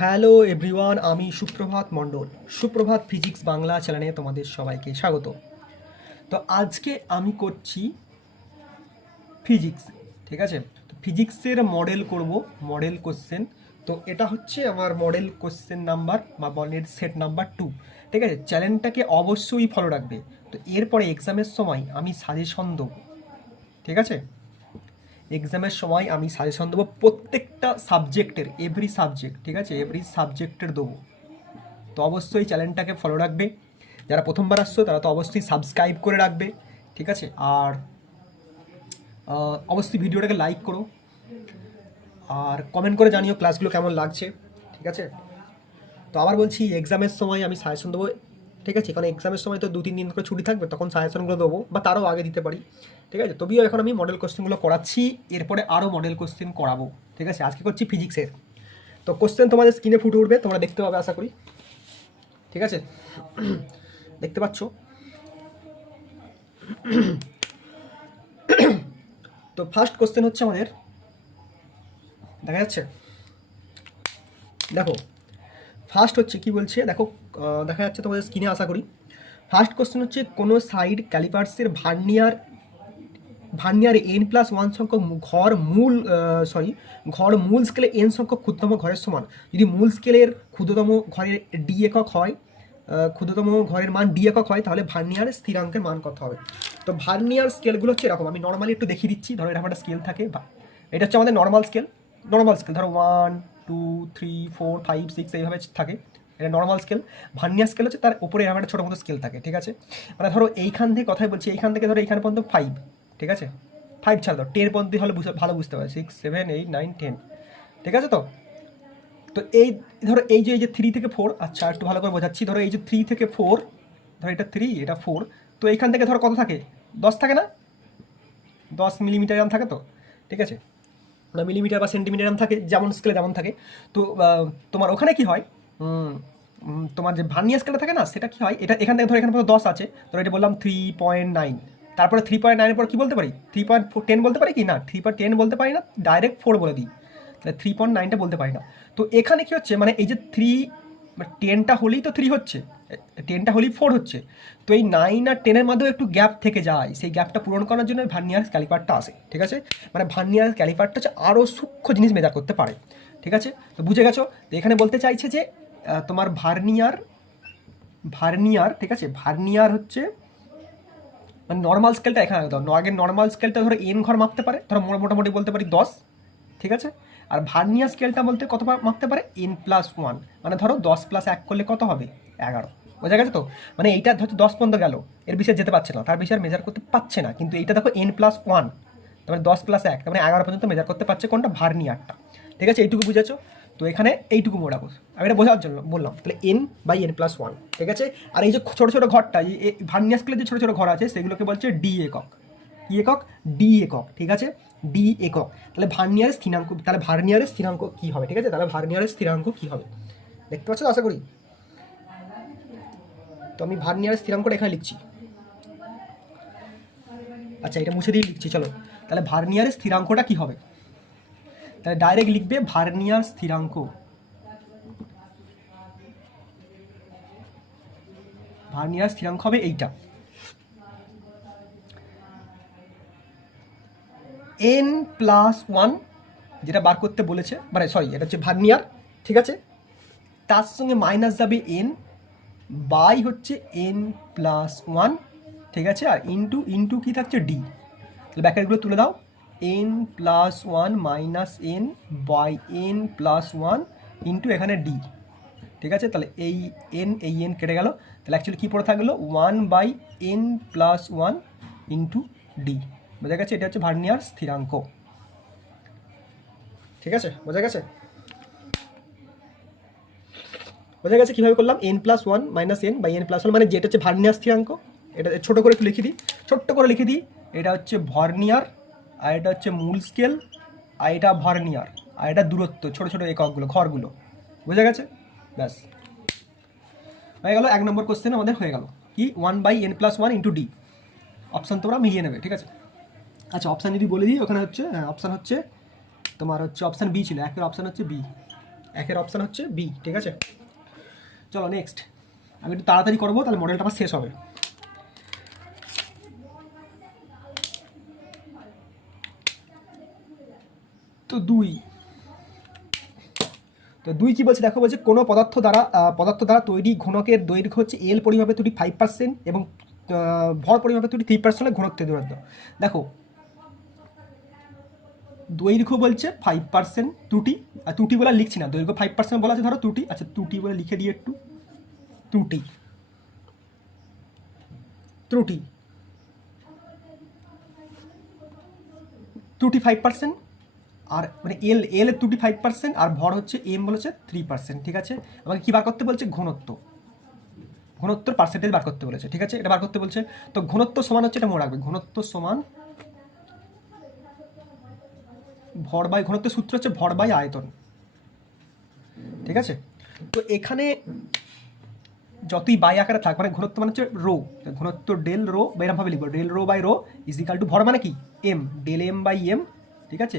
Hello everyone, আমি সুপ্রভাত মণ্ডল। সুপ্রভাত ফিজিক্স বাংলা চ্যানেলে তোমাদের সবাইকে স্বাগত। তো আজকে আমি করছি ফিজিক্স, ঠিক আছে? তো ফিজিক্সের মডেল করব, মডেল কোশ্চেন। তো এটা হচ্ছে আমার মডেল কোশ্চেন নাম্বার বা মডেল সেট নাম্বার 2, ঠিক আছে? চ্যানেলটাকে অবশ্যই ফলো রাখবে। তো এরপরে এক্সামের সময় আমি সাজেশন দেবো, ঠিক আছে? এক্সামের সময় আমি সাজেশন দেবো প্রত্যেকটা সাবজেক্টের, এভরি সাবজেক্ট, ঠিক আছে? এভরি সাবজেক্টের দেবো। তো অবশ্যই চ্যানেলটাকে ফলো রাখবে। যারা প্রথমবার আসছো তারা তো অবশ্যই সাবস্ক্রাইব করে রাখবে, ঠিক আছে? আর অবশ্যই ভিডিওটাকে লাইক করো আর কমেন্ট করে জানিও ক্লাসগুলো কেমন লাগছে, ঠিক আছে? তো আবার বলছি, এক্সামের সময় আমি সাজেশন দেবো, ঠিক আছে? কারণ এক্সামের সময় তো 2-3 দিন করে ছুটি থাকবে, তখন সাজেশনগুলো দেবো বা তারও আগে দিতে পারি, ঠিক আছে? তবেও এখন আমি মডেল কোশ্চেনগুলো করাচ্ছি, এরপরে আরও মডেল কোশ্চেন করাবো, ঠিক আছে? আজকে করছি ফিজিক্সের। তো কোশ্চেন তোমাদের স্ক্রিনে ফুটে উঠবে, তোমরা দেখতে পাবে আশা করি, ঠিক আছে? দেখতে পাচ্ছ? তো ফার্স্ট কোশ্চেন হচ্ছে আমাদের, দেখা যাচ্ছে? দেখো ফার্স্ট হচ্ছে কি বলছে, দেখো দেখা যাচ্ছে তোমাদের স্ক্রিনে আশা করি। ফার্স্ট কোশ্চেন হচ্ছে, কোনো সাইড ক্যালিপার্সের ভার্নিয়ারে n+1 সংখ্যক ঘর মূল স্কেলে n সংখ্যক ক্ষুদ্রতম ঘরের সমান। যদি মূল স্কেলের ক্ষুদ্রতম ঘরের ডি একক হয়, ক্ষুদ্রতম ঘরের মান ডি একক হয়, তাহলে ভার্নিয়ার স্থিরাঙ্কের মান কত হবে? তো ভার্নিয়ার স্কেলগুলো হচ্ছে এরকম, আমি নর্মালি একটু দেখিয়ে দিচ্ছি। ধরো এরকম একটা স্কেল থাকে, এটা হচ্ছে আমাদের নর্মাল স্কেল। ধরো 1, 2, 3, 4, 5, 6 এইভাবে থাকে, এটা নর্মাল স্কেল। ভার্নিয়ার স্কেল হচ্ছে তার উপরে এরকম একটা ছোটো মতো স্কেল থাকে, ঠিক আছে? মানে ধরো এইখান থেকে কথাই বলছি, এইখান থেকে ধরো এইখানে পর্যন্ত 5, ঠিক আছে? 5 ছাড়া দাও, 10 পর্যন্ত হলে ভালো বুঝতে পারে, 6, 7, 8, 9, 10, ঠিক আছে? তো তো এই ধরো এই যে 3 থেকে 4, আচ্ছা একটু ভালো করে বোঝাচ্ছি। ধরো এই যে 3 থেকে 4, ধরো এটা 3, এটা 4, তো এইখান থেকে ধরো কত থাকে? 10 থাকে না? 10 মিলিমিটার এরম থাকে তো, ঠিক আছে? না মিলিমিটার বা সেন্টিমিটার এরম থাকে, যেমন স্কেলে যেমন থাকে। তো তোমার ওখানে কি হয়, তোমার যে ভার্নিয়ার স্কেলটা থাকে না, সেটা কি হয়, এটা এখান থেকে ধরো এখানে পর্যন্ত 10 আছে, ধরো এটা বললাম 3.9, তারপরে 3.9-এর পর কী বলতে পারি? 3.10 বলতে পারি কি না? 3.10 বলতে পারি না, ডাইরেক্ট 4 বলে দিই, তাহলে 3.9টা বলতে পারি না। তো এখানে কি হচ্ছে, মানে এই যে 10টা হলেই তো 3 হচ্ছে, 10টা হলেই 4 হচ্ছে। তো এই 9 আর 10-এর মধ্যেও একটু গ্যাপ থেকে যায়, সেই গ্যাপটা পূরণ করার জন্য ভার্নিয়ার ক্যালিপারটা আসে, ঠিক আছে? মানে ভার্নিয়ার ক্যালিপারটা হচ্ছে আরও সূক্ষ্ম জিনিস মেজার করতে পারে, ঠিক আছে? তো বুঝে গেছো? তো এখানে বলতে চাইছে যে তোমার ভার্নিয়ার, ঠিক আছে? ভার্নিয়ার হচ্ছে মানে নর্মাল স্কেলটা এখানে দাও, আগের নর্মাল স্কেলটা ধরো এন ঘর মাপতে পারে, ধরো মোটামুটি বলতে পারি 10, ঠিক আছে? আর ভার্নিয়ার স্কেলটা বলতে কত মাপতে পারে? n+1, মানে ধরো 10+1 করলে কত হবে? 11, বোঝা গেছে তো? মানে এইটা ধরো 10 পর্যন্ত গেল, এর বেশি যেতে পারছে না, তার বেশি আর মেজার করতে পারছে না। কিন্তু এইটা দেখো n+1, তার মানে 10+1, তার মানে 11 পর্যন্ত মেজার করতে পারছে, কোনটা? ভার্নিয়ারটা, ঠিক আছে? এইটুকু বুঝেছো? তো এখানে এইটুকু মোড়া আমি এটা বোঝার জন্য বললাম, তাহলে n/n+1, ঠিক আছে? আর এই যে ছোটো ছোটো ঘরটা, এই ভার্নিয়ার স্কেলের যে ছোটো ছোটো ঘর আছে, সেগুলোকে বলছে ডি একক। কি একক? ডি একক, ঠিক আছে? ডি একক। তাহলে ভার্নিয়ারের স্থিরাঙ্ক, তাহলে ভার্নিয়ারের স্থিরাঙ্ক কী হবে, ঠিক আছে? তাহলে ভার্নিয়ারের স্থিরাঙ্ক কী হবে দেখতে পাচ্ছ তো আশা করি? তো আমি ভার্নিয়ারের স্থিরাঙ্কটা এখানে লিখছি, আচ্ছা এটা মুছে দিয়ে লিখছি, চলো। তাহলে ভার্নিয়ারের স্থিরাঙ্কটা কী হবে? তাহলে ডাইরেক্ট লিখবে ভার্নিয়ার স্থিরাঙ্ক। ভার্নিয়ার স্থিরাঙ্ক হবে এইটা, n+1, যেটা বার করতে বলেছে, মানে সরি এটা হচ্ছে ভার্নিয়ার, ঠিক আছে? তার সঙ্গে মাইনাস যাবে n, বাই হচ্ছে n+1, ঠিক আছে? আর ইন্টু ইন্টু কী থাকছে? ডি। তাহলে ব্যাকেটগুলো তুলে দাও, n+1 minus n by n+1 into এখানে ডি, ঠিক আছে? তাহলে এই n কেটে গেল, তাহলে অ্যাকচুয়ালি কী পড়ে থাকলো? 1/n+1 into D. বোঝা গেছে? এটা হচ্ছে ভার্নিয়ার স্থিরাঙ্ক, ঠিক আছে? বোঝা গেছে? বোঝা গেছে কীভাবে করলাম? n+1 minus n by n+1, মানে যেটা হচ্ছে ভার্নিয়ার স্থিরাঙ্ক। এটা ছোটো করে একটু লিখে দিই, ছোট্ট করে লিখে দিই, এটা হচ্ছে ভার্নিয়ার, আর এটা হচ্ছে মূল স্কেল, আর এটা ভার্নিয়ার, আর এটা দূরত্ব, ছোটো ছোটো এককগুলো, ঘরগুলো। বোঝা গেছে? ব্যাস হয়ে গেল, 1 নম্বর কোশ্চেন আমাদের হয়ে গেল। কি? 1/n+1 into D. অপশান তোমরা মিলিয়ে নেবে, ঠিক আছে? আচ্ছা অপশান যদি বলে দিই, ওখানে হচ্ছে অপশান হচ্ছে তোমার হচ্ছে অপশান বি ছিল, একের অপশান হচ্ছে বি, 1-এর অপশান হচ্ছে বি। ঠিক আছে, চলো নেক্সট। আমি একটু তাড়াতাড়ি করবো, তাহলে মডেলটা আমার শেষ হবে। তো 2 কি বলছে দেখো, বলছে কোনো পদার্থ দ্বারা তৈরি ঘনকের দৈর্ঘ্য হচ্ছে এল পরিমাপে ত্রুটি 5% এবং ভর পরিমাপে ত্রুটি 3% ঘনত্বের দূরত্ব। দেখো দৈর্ঘ্য বলছে 5% ত্রুটি, আর ত্রুটি বলে লিখছি না, দৈর্ঘ্য 5% বলা আছে, ধরো ত্রুটি, আচ্ছা ত্রুটি বলে লিখে দিই একটু, ত্রুটি ত্রুটি ত্রুটি 5%, আর মানে এল এর ত্রুটি 5% আর ভর হচ্ছে এম বলেছে 3%। ঠিক আছে, আমাকে কী বার করতে বলছে? ঘনত্বর পার্সেন্টেজ বার করতে বলেছে। ঠিক আছে, এটা বার করতে বলছে। তো ঘনত্ব সমান হচ্ছে, এটা মনে রাখবে, ঘনত্ব সমান ভর বাই, ঘনত্বের সূত্র হচ্ছে ভর বাই আয়তন। ঠিক আছে, তো এখানে যতই বাই আকারে থাক, মানে ঘনত্ব মানে হচ্ছে রো, ঘনত্ব ডেল রো বা এরকমভাবে লিখবো, del rho by rho is equal to ভর মানে কি M, del M by M. ঠিক আছে,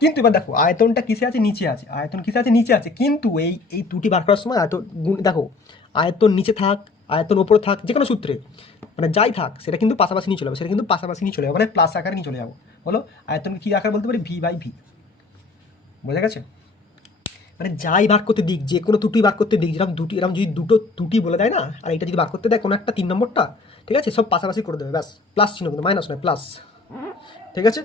কিন্তু এবার দেখো আয়তনটা কিসে আছে? নিচে আছে। আয়তন কিসে আছে? নিচে আছে। কিন্তু এই ত্রুটি বার করার সময় দেখো আয়তন নিচে থাক, আয়তন ওপরে থাক, যে কোনো সূত্রে মানে যাই থাক সেটা কিন্তু পাশাপাশি নিয়ে চলে যাবে, সেটা কিন্তু পাশাপাশি নিয়ে চলে যাবে, মানে প্লাস আকারে নিয়ে চলে যাবো। বলো আয়তনকে কী আকারে বলতে পারি? V by V. বোঝা গেছে? মানে যাই বার করতে দিক, যে কোনো ত্রুটি বার করতে দিক, যেরকম এরকম যদি দুটো ত্রুটি বলে দেয় না, আর এটা যদি বার করতে দেয় কোনো একটা 3 নম্বরটা, ঠিক আছে, সব পাশাপাশি করে দেবে, ব্যাস। প্লাস চিহ্ন, কিন্তু মাইনাস নয়, প্লাস। ঠিক আছে,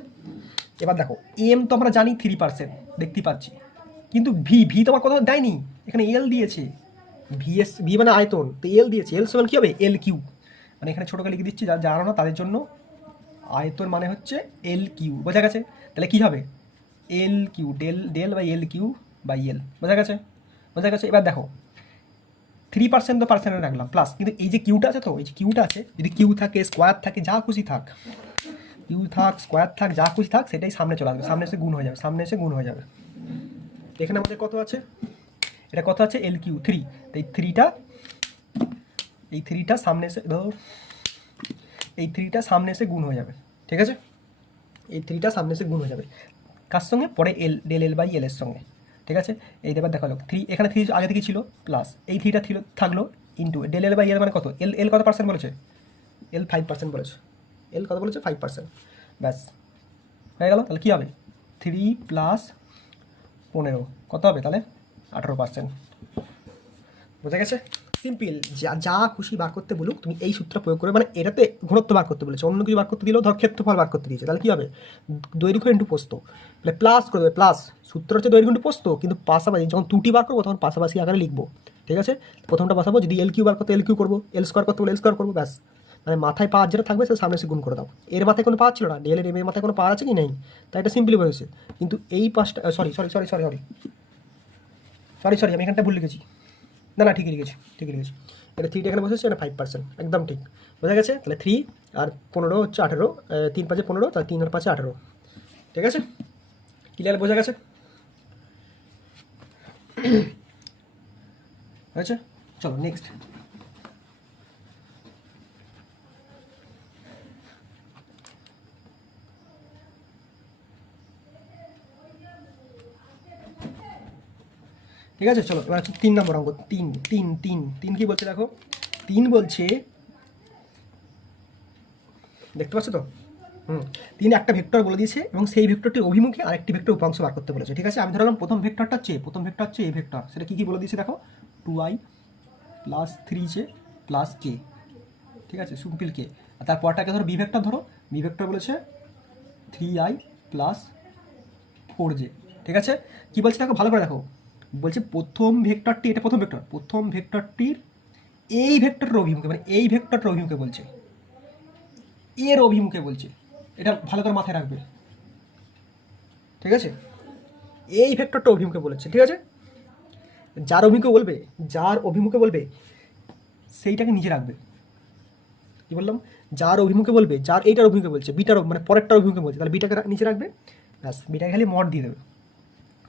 এবার দেখো এম তো আমরা জানি 3%, দেখতেই পাচ্ছি, কিন্তু ভি তো আমার কোথাও দেয়নি, এখানে এল দিয়েছে। ভি মানে আয়তন, তো এল দিয়েছে, এল সমান কী হবে? L Q. মানে এখানে ছোটোকে লিখে দিচ্ছি, যারা জানো না তাদের জন্য, আয়তন মানে হচ্ছে এল কিউ। বোঝা গেছে? তাহলে কী হবে? L Q, del by L Q by L. বোঝা গেছে? এবার দেখো 3% তো পার্সেন্টে রাখলাম প্লাস, কিন্তু এই যে কিউটা আছে, তো এই যে কিউটা আছে, যদি কিউ থাকে, স্কোয়ার থাকে, যা খুশি থাক, কিউ থাক, স্কোয়ার থাক, যা খুশি থাক, সেটাই সামনে চলে আসবে, সামনে এসে গুণ হয়ে যাবে। এখানে আমাদের কত আছে? এটা কত আছে? L Q 3। তো এই থ্রিটা সামনে এসে সামনে এসে গুণ হয়ে যাবে। ঠিক আছে, এই থ্রিটা সামনে এসে গুণ হয়ে যাবে কার সঙ্গে? পরে ডেল এল বাই এল এর সঙ্গে। ঠিক আছে, এই এবার দেখা হলো 3, এখানে 3 আগে থেকে ছিল, প্লাস এই 3টা থাকলো into del L by L মানে কত? এল কত পার্সেন্ট বলেছে? এল 5% বলেছে। এল কত বলেছে? 5%। ব্যাস হয়ে গেল। তাহলে কী হবে? 3 প্লাস 15 কত হবে তাহলে? 18%। বোঝা গেছে? সিম্পল, যা খুশি বার করতে বলুক তুমি এই সূত্র প্রয়োগ করে, মানে এটাতে ঘনত্ব বার করতে বলেছে, অন্য কিছু বার করতে দিলেও ধর ক্ষেত্রফল বার করতে দিয়েছে, তাহলে কী হবে? দৈর্ঘ্য ইন্টু প্রস্থ, তাহলে প্লাস করে দেবে, প্লাস সূত্র হচ্ছে দৈর্ঘ্য ইন্টু প্রস্থ, কিন্তু পাশাপাশি যখন ত্রুটি বার করবো তখন পাশাপাশি আকারে লিখবো। ঠিক আছে, প্রথমটা বসাবো, যদি এল কিউ বার করতে এল কিউ করবো, এল স্কোয়ার করতে বলে এল স্কোয়ার করবো, ব্যাস। মানে মাথায় পাওয়ার যেটা থাকবে সে সামনে এসে গুণ করে দাও। এর মাথায় কোনো পাওয়ার ছিল না, ডেলের এর মাথায় কোনো পাওয়ার আছে কি? নেই, তাই এটা সিম্পলি বলেছে। কিন্তু এই পাঁচটা, সরি, আমি এখানটা ভুল লিখেছি, না ঠিকই লিখেছি। এটা 3টা এখানে বসেছে, এটা 5%, একদম ঠিক। বোঝা গেছে? তাহলে 3 আর 15 হচ্ছে 18, 3 5 15, তাহলে 3 আর 5 18। ঠিক আছে, ক্লিয়ার? বোঝা গেছে? হয়েছে? চলো নেক্সট। ঠিক আছে, চলো এবার হচ্ছে 3 নম্বর অঙ্ক। তিন কি বলছে দেখো, 3 বলছে, দেখতে পাচ্ছ তো? 3 একটা ভেক্টর বলে দিয়েছে এবং সেই ভেক্টরটির অভিমুখে আরেকটি ভেক্টর উপাংশ বার করতে বলেছে। ঠিক আছে, আমি ধরলাম প্রথম ভেক্টরটা হচ্ছে এই ভেক্টর, সেটা কী বলে দিয়েছে দেখো, 2i plus 3j plus K. ঠিক আছে, সিম্পল কে। আর তারপরটাকে ধরো বি ভেক্টর, ধরো বি ভেক্টর বলেছে 3i প্লাস 4j। ঠিক আছে, কী বলছে দেখো, ভালো করে দেখো, বলছে প্রথম ভেক্টরটি, এটা প্রথম ভেক্টরটির এই ভেক্টরের অভিমুখে, মানে এই ভেক্টরটার অভিমুখে বলছে, এর অভিমুখে বলছে, এটা ভালো করে মাথায় রাখবে। ঠিক আছে, এই ভেক্টরটা অভিমুখে বলেছে। ঠিক আছে, যার অভিমুখে বলবে সেইটাকে নিচে রাখবে। কি বললাম? যার অভিমুখে বলবে, যার এইটার অভিমুখে বলছে, বিটার মানে পরেরটার অভিমুখে বলছে, তাহলে বিটাকে নিচে রাখবে, ব্যাস। বিটাকে খালি মড দিয়ে দেবে,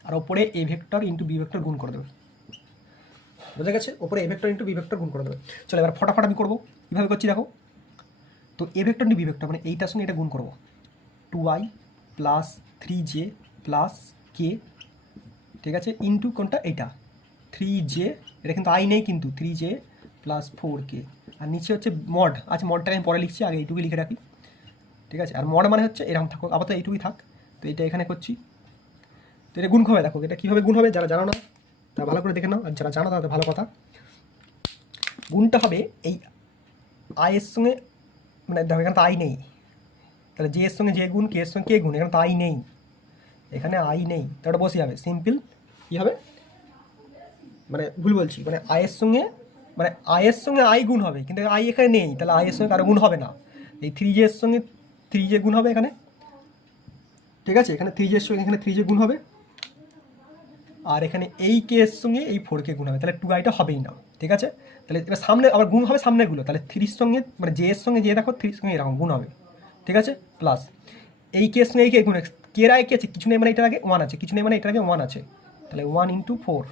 আর ওপরে A vector into B vector গুণ করে দেবে। বোঝা গেছে? ওপরে A vector into B vector গুণ করে দেবে। চলো এবার ফটাফট আমি করবো, কীভাবে করছি দেখো। তো A vector into B vector, মানে এইটার সঙ্গে এটা গুণ করবো, 2i plus 3j plus K ঠিক আছে, ইন্টু কোনটা এইটা 3j, এটা কিন্তু আই নেই কিন্তু 3j প্লাস 4k, আর নিচে হচ্ছে মড। আচ্ছা মডটাকে আমি পরে লিখছি, আগে এইটুকুই লিখে রাখি। ঠিক আছে, আর মড মানে হচ্ছে এরকম থাকুক, আপাতত এইটুকুই থাক। তো এটা এখানে করছি, তো এটা গুণ হবে। দেখো এটা কীভাবে গুণ হবে, যারা জানো না তারা ভালো করে দেখে নাও, আর যারা জানো তাদের ভালো কথা। গুণটা হবে এই আয়ের সঙ্গে, মানে দেখো এখানে তো আই নেই, তাহলে জে এর সঙ্গে যে গুণ, কে এর সঙ্গে কে গুণ, এখানে তো আই নেই, এখানে আই নেই, তো ওটা বসে যাবে সিম্পল। কী হবে, মানে ভুল বলছি, মানে আয়ের সঙ্গে, মানে আয়ের সঙ্গে আই গুণ হবে, কিন্তু আই এখানে নেই, তাহলে আয়ের সঙ্গে কারো গুণ হবে না। এই 3j এর সঙ্গে 3j গুণ হবে এখানে। ঠিক আছে, এখানে 3j এর সঙ্গে এখানে 3j গুণ হবে, আর এখানে এই কে এর সঙ্গে এই 4k গুণ হবে, তাহলে 2i টা হবেই না। ঠিক আছে, তাহলে এবার সামনে আবার গুণ হবে সামনেগুলো, তাহলে 3 সঙ্গে মানে জে এর সঙ্গে যে দেখো 3 সঙ্গে এরকম গুণ হবে। ঠিক আছে, প্লাস এই কে এর সঙ্গে এই কে গুণ, কে রায় কে আছে কিছু নেই, মানে এটার আগে 1 আছে, কিছু নেই মানে এটার আগে 1 আছে, তাহলে 1 × 4।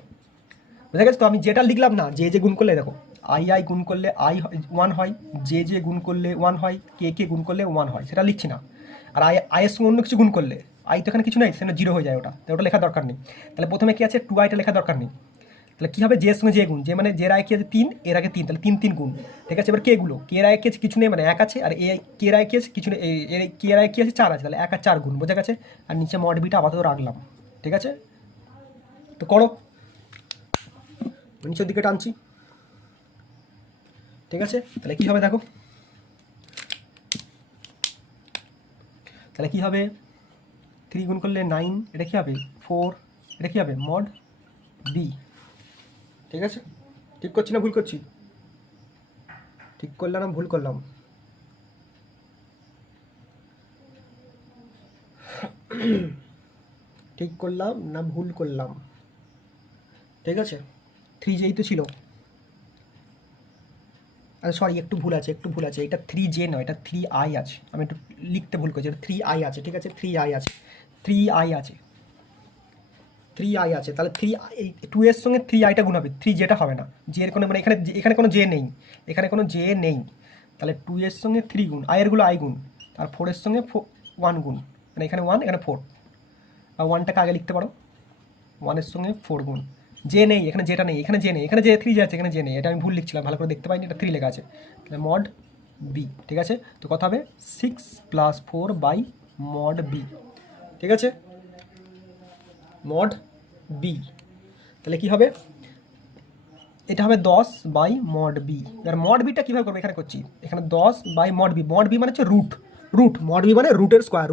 বুঝা গেছে তো, আমি যেটা লিখলাম না, যে গুণ করলে দেখো আই গুণ করলে আই 1 হয়, যে গুণ করলে 1 হয়, কে গুণ করলে 1 হয়, সেটা লিখছি না। আর আয়ের সঙ্গে অন্য কিছু গুণ করলে আই তো এখানে কিছু নেই, সেখানে 0 হয়ে যায়, ওটা তো ওটা লেখার দরকার নেই। তাহলে প্রথমে কি আছে 2iটা লেখার দরকার নেই, তাহলে কী হবে, যে এর সঙ্গে যে গুণ, যে মানে যে রায় কি আছে 3, এর আগে 3, তাহলে 3 গুণ। ঠিক আছে, এবার কেগুলো, কে রায় কি আছে কিছু নেই মানে 1 আছে, আর এ কে রায় কি আছে কিছু নেই, এর কে রায় কি আছে 4 আছে, তাহলে 1 আর 4 গুণ। বোঝা গেছে, আর নিচে মড বিটা আপাতত রাখলাম। ঠিক আছে, তো করো, নিচের দিকে টানছি। ঠিক আছে, তাহলে কী হবে দেখো, তাহলে কী হবে 3 গুণ করলে 9, এটা কী হবে 4, এটা কী হবে মড বি। ঠিক আছে, ঠিক করছি না ভুল করছি, ঠিক করলাম না ভুল করলাম, ঠিক করলাম না ভুল করলাম। ঠিক আছে, 3j তো ছিল, আচ্ছা সরি একটু ভুল আছে, এটা 3j নয়, এটা 3i আছে, আমি একটু লিখতে ভুল করছি, এটা 3i আছে। ঠিক আছে, 3i আছে, 3i আছে, 3i আছে, তাহলে 3 এই 2 এর সঙ্গে 3iটা গুণ হবে, 3jটা হবে না, জে এর কোনো মানে এখানে কোনো জে নেই, এখানে কোনো জে নেই, তাহলে 2 এর সঙ্গে 3 গুণ, আই এরগুলো আই গুণ, আর 4 এর সঙ্গে 1 গুণ, মানে এখানে 1 এখানে 4, আর 1টাকে আগে লিখতে পারো, 1 এর সঙ্গে 4 গুণ, জে নেই এখানে, যেটা নেই এখানে, জে নেই এখানে, যে 3 আছে এখানে, জে নেই, এটা আমি ভুল লিখছিলাম, ভালো করে দেখতে পাইনি, এটা 3 লেখা আছে, তাহলে মড বি। ঠিক আছে, তো কথা হবে 6 + 4 মড বি। ঠিক আছে, মড বি, তাহলে কি হবে, এটা হবে 10/মড বি। আর মড বিটা কীভাবে করবো, এখানে করছি, এখানে 10/মড বি, মড বি মানে হচ্ছে রুট, মড বি মানে রুটের স্কোয়ার,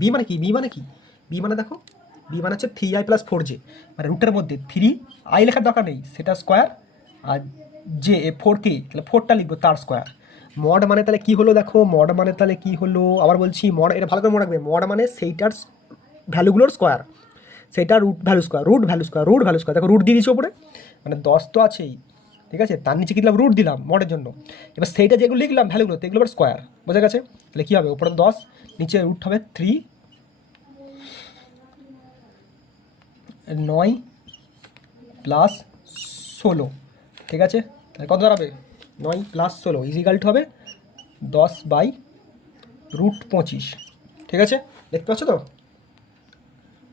বি মানে কি, বি মানে দেখো, বি মানে হচ্ছে 3i + 4j, মানে রুটের মধ্যে 3i লেখার দরকার নেই, সেটা স্কোয়ার, আর জে 4k, তাহলে 4টা লিখবো তার স্কোয়ার। মড মানে তাহলে কি হলো দেখো, মড মানে তাহলে কি হলো, আবার বলছি, মড এটা ভালো করে মনে রাখবে, মড মানে সেইটার ভ্যালুগুলোর স্কোয়ার, সেটা রুট ভ্যালু স্কোয়ার, দেখো রুট দিয়ে দিচ্ছি ওপরে, মানে 10 তো আছেই। ঠিক আছে, তার নিচে কি দিলাম, রুট দিলাম মডের জন্য, এবার সেইটা যেগুলো লিখলাম ভ্যালুগুলো, তো এগুলো আবার স্কোয়ার। বোঝা গেছে, তাহলে কী হবে, ওপরে 10, নিচে রুট হবে 3, 9 + 16। ঠিক আছে, তাহলে কত দাঁড়াবে, 9 + 16 = হবে 10/√25। ঠিক আছে, দেখতে পাচ্ছ তো,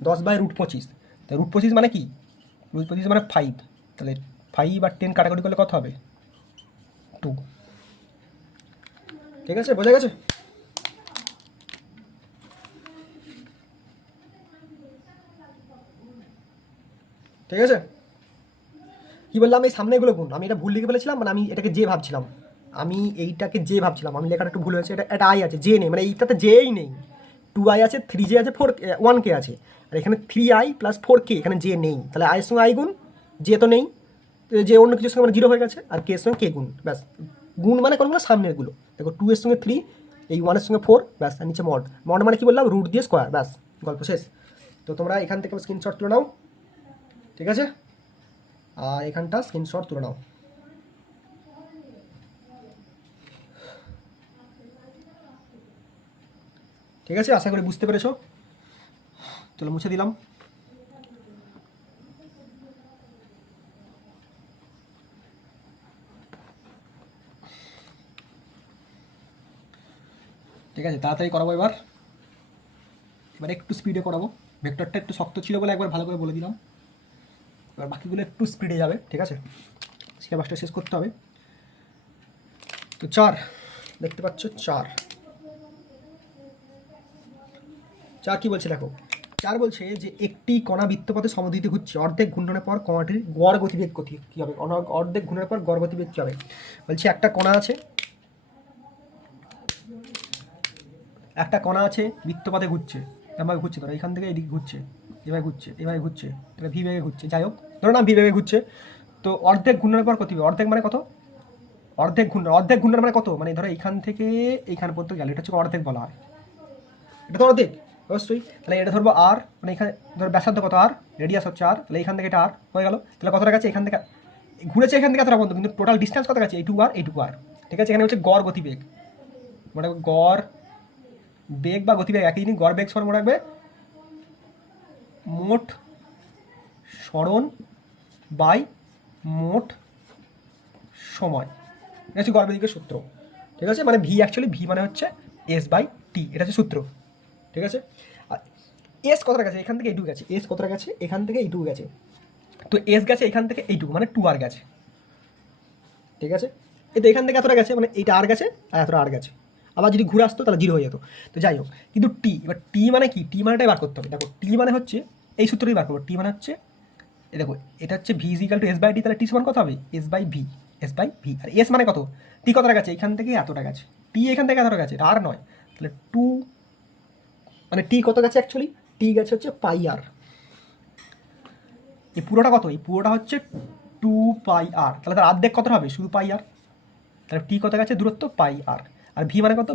10/√25, তা √25 মানে কি, √25 মানে 5, তাহলে 5 আর 10 কাটাকাটি করলে কত হবে 2। ঠিক আছে, বোঝা গেছে। ঠিক আছে, কী বললাম, এই সামনেগুলো গুণ, আমি এটা ভুল লিখে ফেলেছিলাম, মানে আমি এটাকে যে ভাবছিলাম, আমি আমি লেখাটা একটু ভুল হয়েছে, এটা আই আছে, জে নেই, মানে এইটাতে জেই নেই, 2i আছে, 3j আছে, 1k আছে, আর এখানে 3i + 4k, এখানে জে নেই, তাহলে আয়ের সঙ্গে আই গুণ, জে তো নেই, যে অন্য কিছুর সঙ্গে মানে 0 হয়ে গেছে, আর কে এর সঙ্গে কে গুণ, ব্যাস, গুণ মানে কোনগুলো সামনেরগুলো, দেখো 2 এর সঙ্গে 3, এই 1 এর সঙ্গে 4, ব্যাস, আর নিচে মড মানে কি বললাম, রুট দিয়ে স্কোয়ার, ব্যাস, গল্প শেষ। তো তোমরা এখান থেকে স্ক্রিনশট তুলে নাও। ঠিক আছে, আর এখানটা স্ক্রিনশট তুলে নাও। ঠিক আছে, আশা করি বুঝতে পেরেছো, চলো মুছে দিলাম। ঠিক আছে, তাড়াতাড়ি করাবো এবার একটু স্পিডে করাবো, ভেক্টরটা একটু শক্ত ছিল বলে একবার ভালো করে বলে দিলাম। এবার বাকিগুলো একটু স্পিডে যাবে, ঠিক আছে, সিলেবাসটা শেষ করতে হবে। তো 4 দেখতে পাচ্ছ, 4 কি বলছে দেখো, 4 বলছে যে একটি কণা বৃত্তপথে সমদ্বিতে ঘুরছে, অর্ধেক ঘূর্ণনের পর কণাটির গড় গতিবেগ কী হবে, অর্ধেক ঘূর্ণনের পর গড় গতিবেগ কী হবে। বলছে একটা কণা আছে বৃত্তপথে ঘুরছে, এভাবে ঘুরছে, ধরো এখান থেকে এদিকে ঘুরছে, এভাবে ঘুরছে, তাহলে ভি বেগে ঘুরছে, যাই হোক ধরো না ভি বেগে ঘুরছে। তো অর্ধেক ঘূর্ণনের পর কত হবে, অর্ধেক মানে কত, অর্ধেক ঘূর্ণন মানে কত, মানে ধরো এইখান থেকে এইখান পর্যন্ত গেল, এটা হচ্ছে অর্ধেক বলা হয়, এটা তো অর্ধেক অবশ্যই। তাহলে এটা ধরবো আর, মানে এখানে ধরো ব্যাসার্ধ কত আর, রেডিয়াস হচ্ছে আর, তাহলে এখান থেকে এটা আর হয়ে গেল। তাহলে কতটা গেছে এখান থেকে, ঘুরেছে এখান থেকে এতটা পর্যন্ত, কিন্তু টোটাল ডিস্টেন্স কত গেছে, এইটুকু আর, ঠিক আছে। এখানে হচ্ছে গড় গতিবেগ, মানে গড় বেগ বা গতিবেগ একই জিনিস, গড় বেগ সমান মনে রাখবে মোট সরণ বাই মোট সময়, এটা হচ্ছে গড় বেগের সূত্র, ঠিক আছে। মানে ভি অ্যাকচুয়ালি ভি মানে হচ্ছে এস বাই টি, এটা হচ্ছে সূত্র, ঠিক আছে। আর এস কতটা গেছে, এখান থেকে এইটুকু গেছে, এস কতটা গেছে, এখান থেকে এইটুকু গেছে, তো এস গেছে এখান থেকে এইটুকু, মানে 2 আর গেছে, ঠিক আছে। এটা এখান থেকে এতটা গেছে, মানে এইটা আর গেছে আর এতটা আর গেছে, আবার যদি ঘুরে আসতো তাহলে 0 হয়ে যেত। তো যাই হোক, কিন্তু টি, এবার টি মানে কি, টি মানেটাই বার করতে হবে। দেখো টি মানে হচ্ছে এই সূত্রটাই বার করবো, টি মানে হচ্ছে দেখো এটা হচ্ছে V is equal to S by T, তাহলে টি সমান কত হবে, এস বাই ভি, আর এস মানে কত, টি কতটা গেছে এখান থেকে এতটা গেছে, টি এখান থেকে এতটা গেছে, আর নয়, তাহলে 2, মানে টি কত গেছে অ্যাকচুয়ালি, টি গেছে হচ্ছে পাই আর, এই পুরোটা কত, এই পুরোটা হচ্ছে 2 পাই আর, তাহলে তার অর্ধেক কত হবে, শুধু পাই আর, তাহলে টি কত গেছে দূরত্ব পাই আর ভি মানে কত,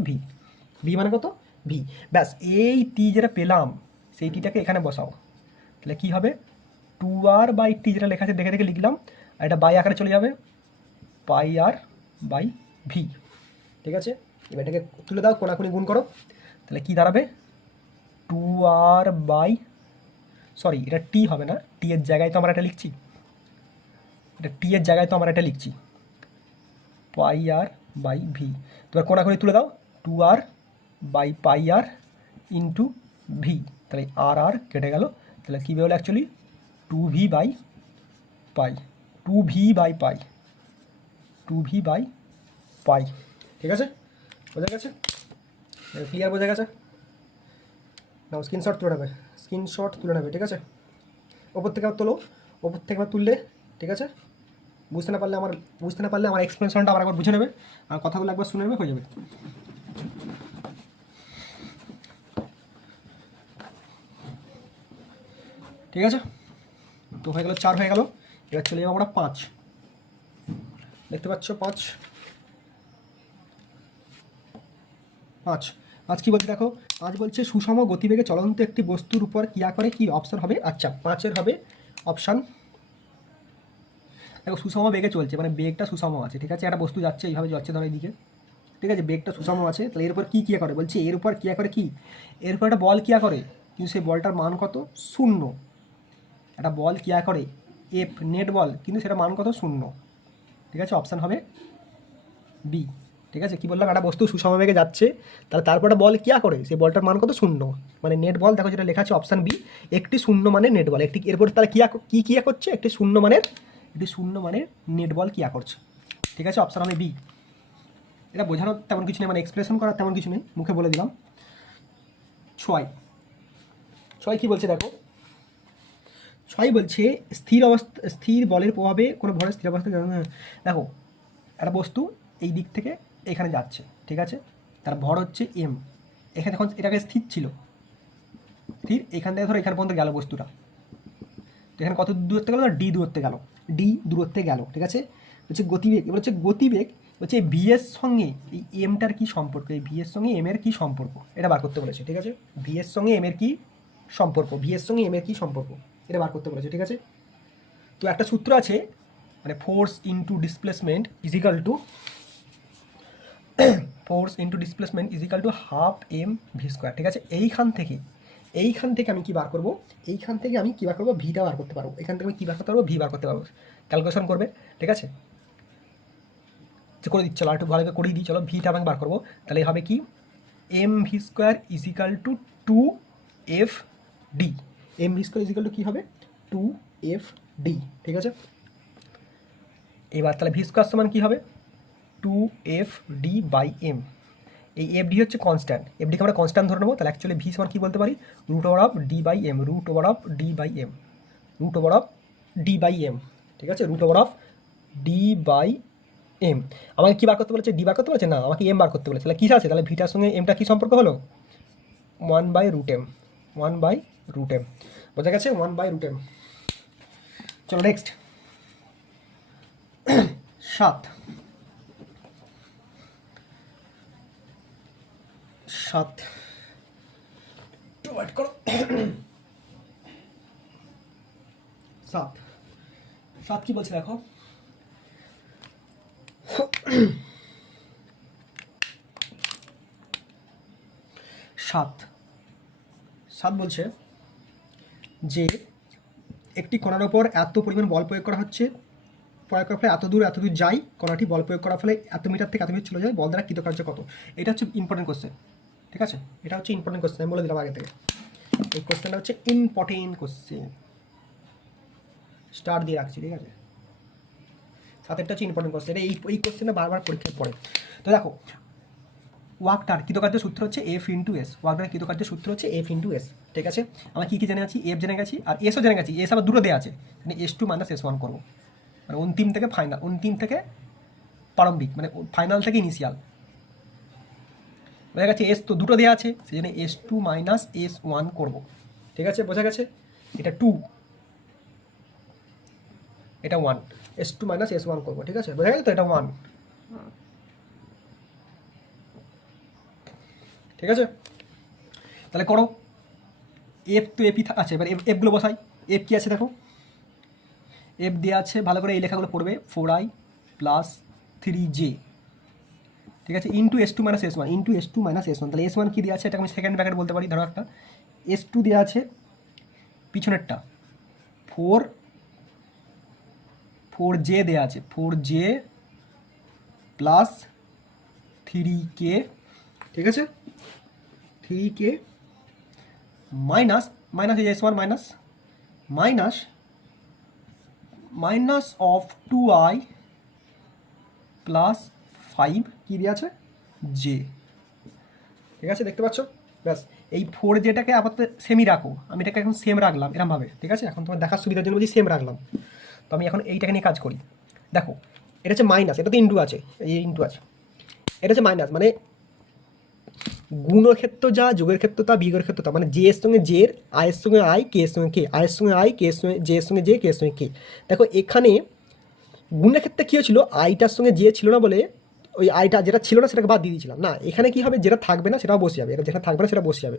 ভি মানে কত, ভি। ব্যাস, এই টি যেটা পেলাম সেই টিটাকে এখানে বসাও, তাহলে কী হবে 2r বাই টি, যেটা লেখা আছে দেখে লিখলাম, আর এটা বাই আকারে চলে যাবে পাই আর বাই ভি, ঠিক আছে। এবার এটাকে তুলে দাও, কোনাকুনি গুণ করো, তাহলে কী দাঁড়াবে 2r বাই, সরি এটা টি হবে না, টি এর জায়গায় তো আমরা এটা লিখছি, এটা টি এর জায়গায় তো আমরা এটা লিখছি পাই আর বাই ভি। তোমার কোনাকুনি তুলে দাও, 2r by pi R into V, তাহলে আর কেটে গেল, তাহলে কী বেরোলো actually 2v by pi, 2v by pi, ঠিক আছে, বোঝা গেছে, ক্লিয়ার বোঝা গেছে। নাও স্ক্রিনশট তুলে নেবে, ঠিক আছে। ওপর থেকে তোলো, ওপর থেকে তুললে, ঠিক আছে। বুঝতে না পারলে আমার এক্সপ্লেনেশনটা আবার একবার বুঝে নেবে, আর কথাগুলো একবার শুনে নেবে, হয়ে যাবে। ঠিক আছে, তো হয়ে গেল 4 হয়ে গেল। এবার চলে যাবো আমরা 5, দেখতে পাচ্ছ 5 কি বলছে দেখো, 5 বলছে সুষম গতিবেগে চলন্ত একটি বস্তুর উপর ক্রিয়া করে, কি অপশন হবে, আচ্ছা 5-এর হবে অপশান, দেখো সুষম বেগে চলছে, মানে বেগটা সুষম আছে, ঠিক আছে। একটা বস্তু যাচ্ছে এইভাবে যাচ্ছে ধরো এইদিকে, ঠিক আছে, বেগটা সুষম আছে, তাহলে এর উপর কী ক্রিয়া করে, বলছে এর উপর ক্রিয়া করে কি, এর উপর একটা বল ক্রিয়া করে, কিন্তু সেই বলটার মান কত, 0, একটা বল ক্রিয়া করে এফ নেট বল, কিন্তু সেটা মান কত, 0, ঠিক আছে। অপশান হবে বি, ঠিক আছে। কি বললাম, একটা বস্তু সুষম বেগে যাচ্ছে, তাহলে তারপরে বল ক্রিয়া করে, সেই বলটার মান কত, 0, মানে নেট বল, দেখো যেটা লেখা আছে অপশান বি, একটি 0 মানে নেট বল, একটি এরপর তাহলে কী ক্রিয়া করছে, একটি 0 মানের নেট বল ক্রিয়া করছে, ঠিক আছে। অপশান হবে বি। এটা বোঝানোর তেমন কিছু নেই, মানে এক্সপ্রেশন করার তেমন কিছু নেই, মুখে বলে দিলাম। 6 কি বলছে দেখো, 6 বলছে স্থির বলের প্রভাবে কোনো ভরের স্থির অবস্থা, দেখো একটা বস্তু এই দিক থেকে এখানে যাচ্ছে, ঠিক আছে, তার ভর হচ্ছে এম, এখানে এখন এটাকে স্থির ছিল, এখান থেকে ধরো এখান পর্যন্ত গেল বস্তুটা, এখানে কত দূরত্বে গেল না, ডি দূরত্বে গেল, ঠিক আছে। হচ্ছে গতিবেগ, এবার হচ্ছে গতিবেগ হচ্ছে ভি এর সঙ্গে এই এমটার কী সম্পর্ক, এই ভি এর সঙ্গে এম এর কী সম্পর্ক, এটা বার করতে বলেছে, ঠিক আছে। ভি এর সঙ্গে এম এর কী সম্পর্ক, এটা বার করতে বলেছে, ঠিক আছে। তো একটা সূত্র আছে, মানে force into displacement is equal to half M V square, ঠিক আছে। এইখান থেকে আমি কী বার করবো, ভিটা বার করতে পারবো, এখান থেকে আমি কী বার করতে পারবো, ভি বার করতে পারবো, ক্যালকুলেশন করবে, ঠিক আছে। যে করে দিচ্ছি, চলো একটু ভালো করে দিই, চলো ভিটা আমি বার করবো, তাহলে হবে কি M V square is equal to 2 F D, M V square is equal to কী হবে 2 এফ ডি, ঠিক আছে। এবার তাহলে ভি স্কোয়ার সমান কী হবে, 2f/d/m। এই এফ ডি হচ্ছে কনস্ট্যান্ট, এফ ডিকে আমরা কনস্ট্যান্ট ধরে নেবো, তাহলে অ্যাকচুয়ালি ভি সমান কী বলতে পারি, √d/m, √d/m, √d/m, ঠিক আছে, √d/m। আমাকে কী বার করতে বলেছে, ডি বার করতে বলেছে না, আমাকে এম বার করতে বলেছে। তাহলে কী আছে, তাহলে ভিটার সঙ্গে এমটা কী সম্পর্ক হলো, 1/√m, 1/√m, বোঝা গেছে, 1/√m। চলো নেক্সট 7 একটু ওয়েট করো। 7 কি বলছে দেখো, সাত বলছে যে একটি কণার ওপর এত পরিমাণ বল প্রয়োগ করা হচ্ছে, প্রয়োগ করার ফলে এত দূর যায়, কণাটি বল প্রয়োগ করার ফলে এত মিটার থেকে এত মিটার চলে যায়, বল দ্বারা কৃতকার্য কত। এটা হচ্ছে ইম্পর্টেন্ট কোশ্চেন, ঠিক আছে, এটা হচ্ছে ইম্পর্টেন্ট কোশ্চেন, আমি বলে দিলাম আগে থেকে। এই কোশ্চেনটা হচ্ছে ইম্পর্টেন্ট কোশ্চেন, স্টার দিয়ে রাখছি, ঠিক আছে। সাথেরটা হচ্ছে ইম্পর্টেন্ট কোশ্চেন, এই কোশ্চেনটা বারবার পরীক্ষায় পড়ে। তো দেখো, ওয়ার্কটার কৃতকার্য সূত্র হচ্ছে F/S, ওয়ার্কটার কৃতকার্য সূত্র হচ্ছে F/S, ঠিক আছে। আমরা কী জেনে আছি, এফ জেনে গেছি, আর এসও জেনে গেছি, এস আবার দুটো দেওয়া আছে, মানে S2 - S1 করবো, মানে অন্তিম থেকে ফাইনাল, অন্তিম থেকে প্রারম্ভিক, মানে ফাইনাল থেকে ইনিশিয়াল, বোঝা গেছে। এস তো দুটো দেওয়া আছে, সেই জন্য S2 - S1 করবো, ঠিক আছে, বোঝা গেছে। এটা 2, এটা 1, S2 - S1 করবো, ঠিক আছে, বোঝা গেছে তো, এটা 1, ঠিক আছে। তাহলে করো, এফ তো এপি আছে, এবার এফগুলো বসাই। এফ কী আছে দেখো, এফ দেওয়া আছে, ভালো করে এই লেখাগুলো পড়বে, 4i + 3j, ঠিক আছে, into S2 - S1, into S2 - S1। তাহলে S1 কী দেওয়া আছে, এটাকে আমি সেকেন্ড ব্র্যাকেট বলতে পারি, ধরো একটা। S2 দেওয়া আছে পিছনেরটা 4j দেওয়া আছে, 4j + 3k, ঠিক আছে, 3k মাইনাস এই S1 মাইনাস অফ 2i + 5 কী দেওয়া আছে, j, ঠিক আছে, দেখতে পাচ্ছ। ব্যাস, এই 4jটাকে আপাতত সেমই রাখো, আমি এটাকে এখন সেম রাখলাম এরমভাবে, ঠিক আছে। এখন তোমার দেখার সুবিধার জন্য বলছি সেম রাখলাম। তো আমি এখন এইটাকে নিয়ে কাজ করি। দেখো, এটা হচ্ছে মাইনাস, এটা তো ইন্টু আছে, এই ইন্টু আছে, এটা হচ্ছে মাইনাস, মানে গুণের ক্ষেত্র যা, যোগের ক্ষেত্র তা, বিয়োগের ক্ষেত্র তা, মানে জে এর সঙ্গে জে, আই এর সঙ্গে আই, কে এর সঙ্গে কে, আই এর সঙ্গে আই, কে এর সঙ্গে জে এর সঙ্গে জে, কে এর সঙ্গে কে। দেখো এখানে গুণের ক্ষেত্রে কী হয়েছিল, আইটার সঙ্গে জে ছিল না বলে ওই আইটা যেটা ছিল না সেটাকে বাদ দিয়ে দিয়েছিলাম। না, এখানে কী হবে, যেটা থাকবে না সেটাও বসে যাবে, এটা যেটা থাকবে না সেটা বসে যাবে।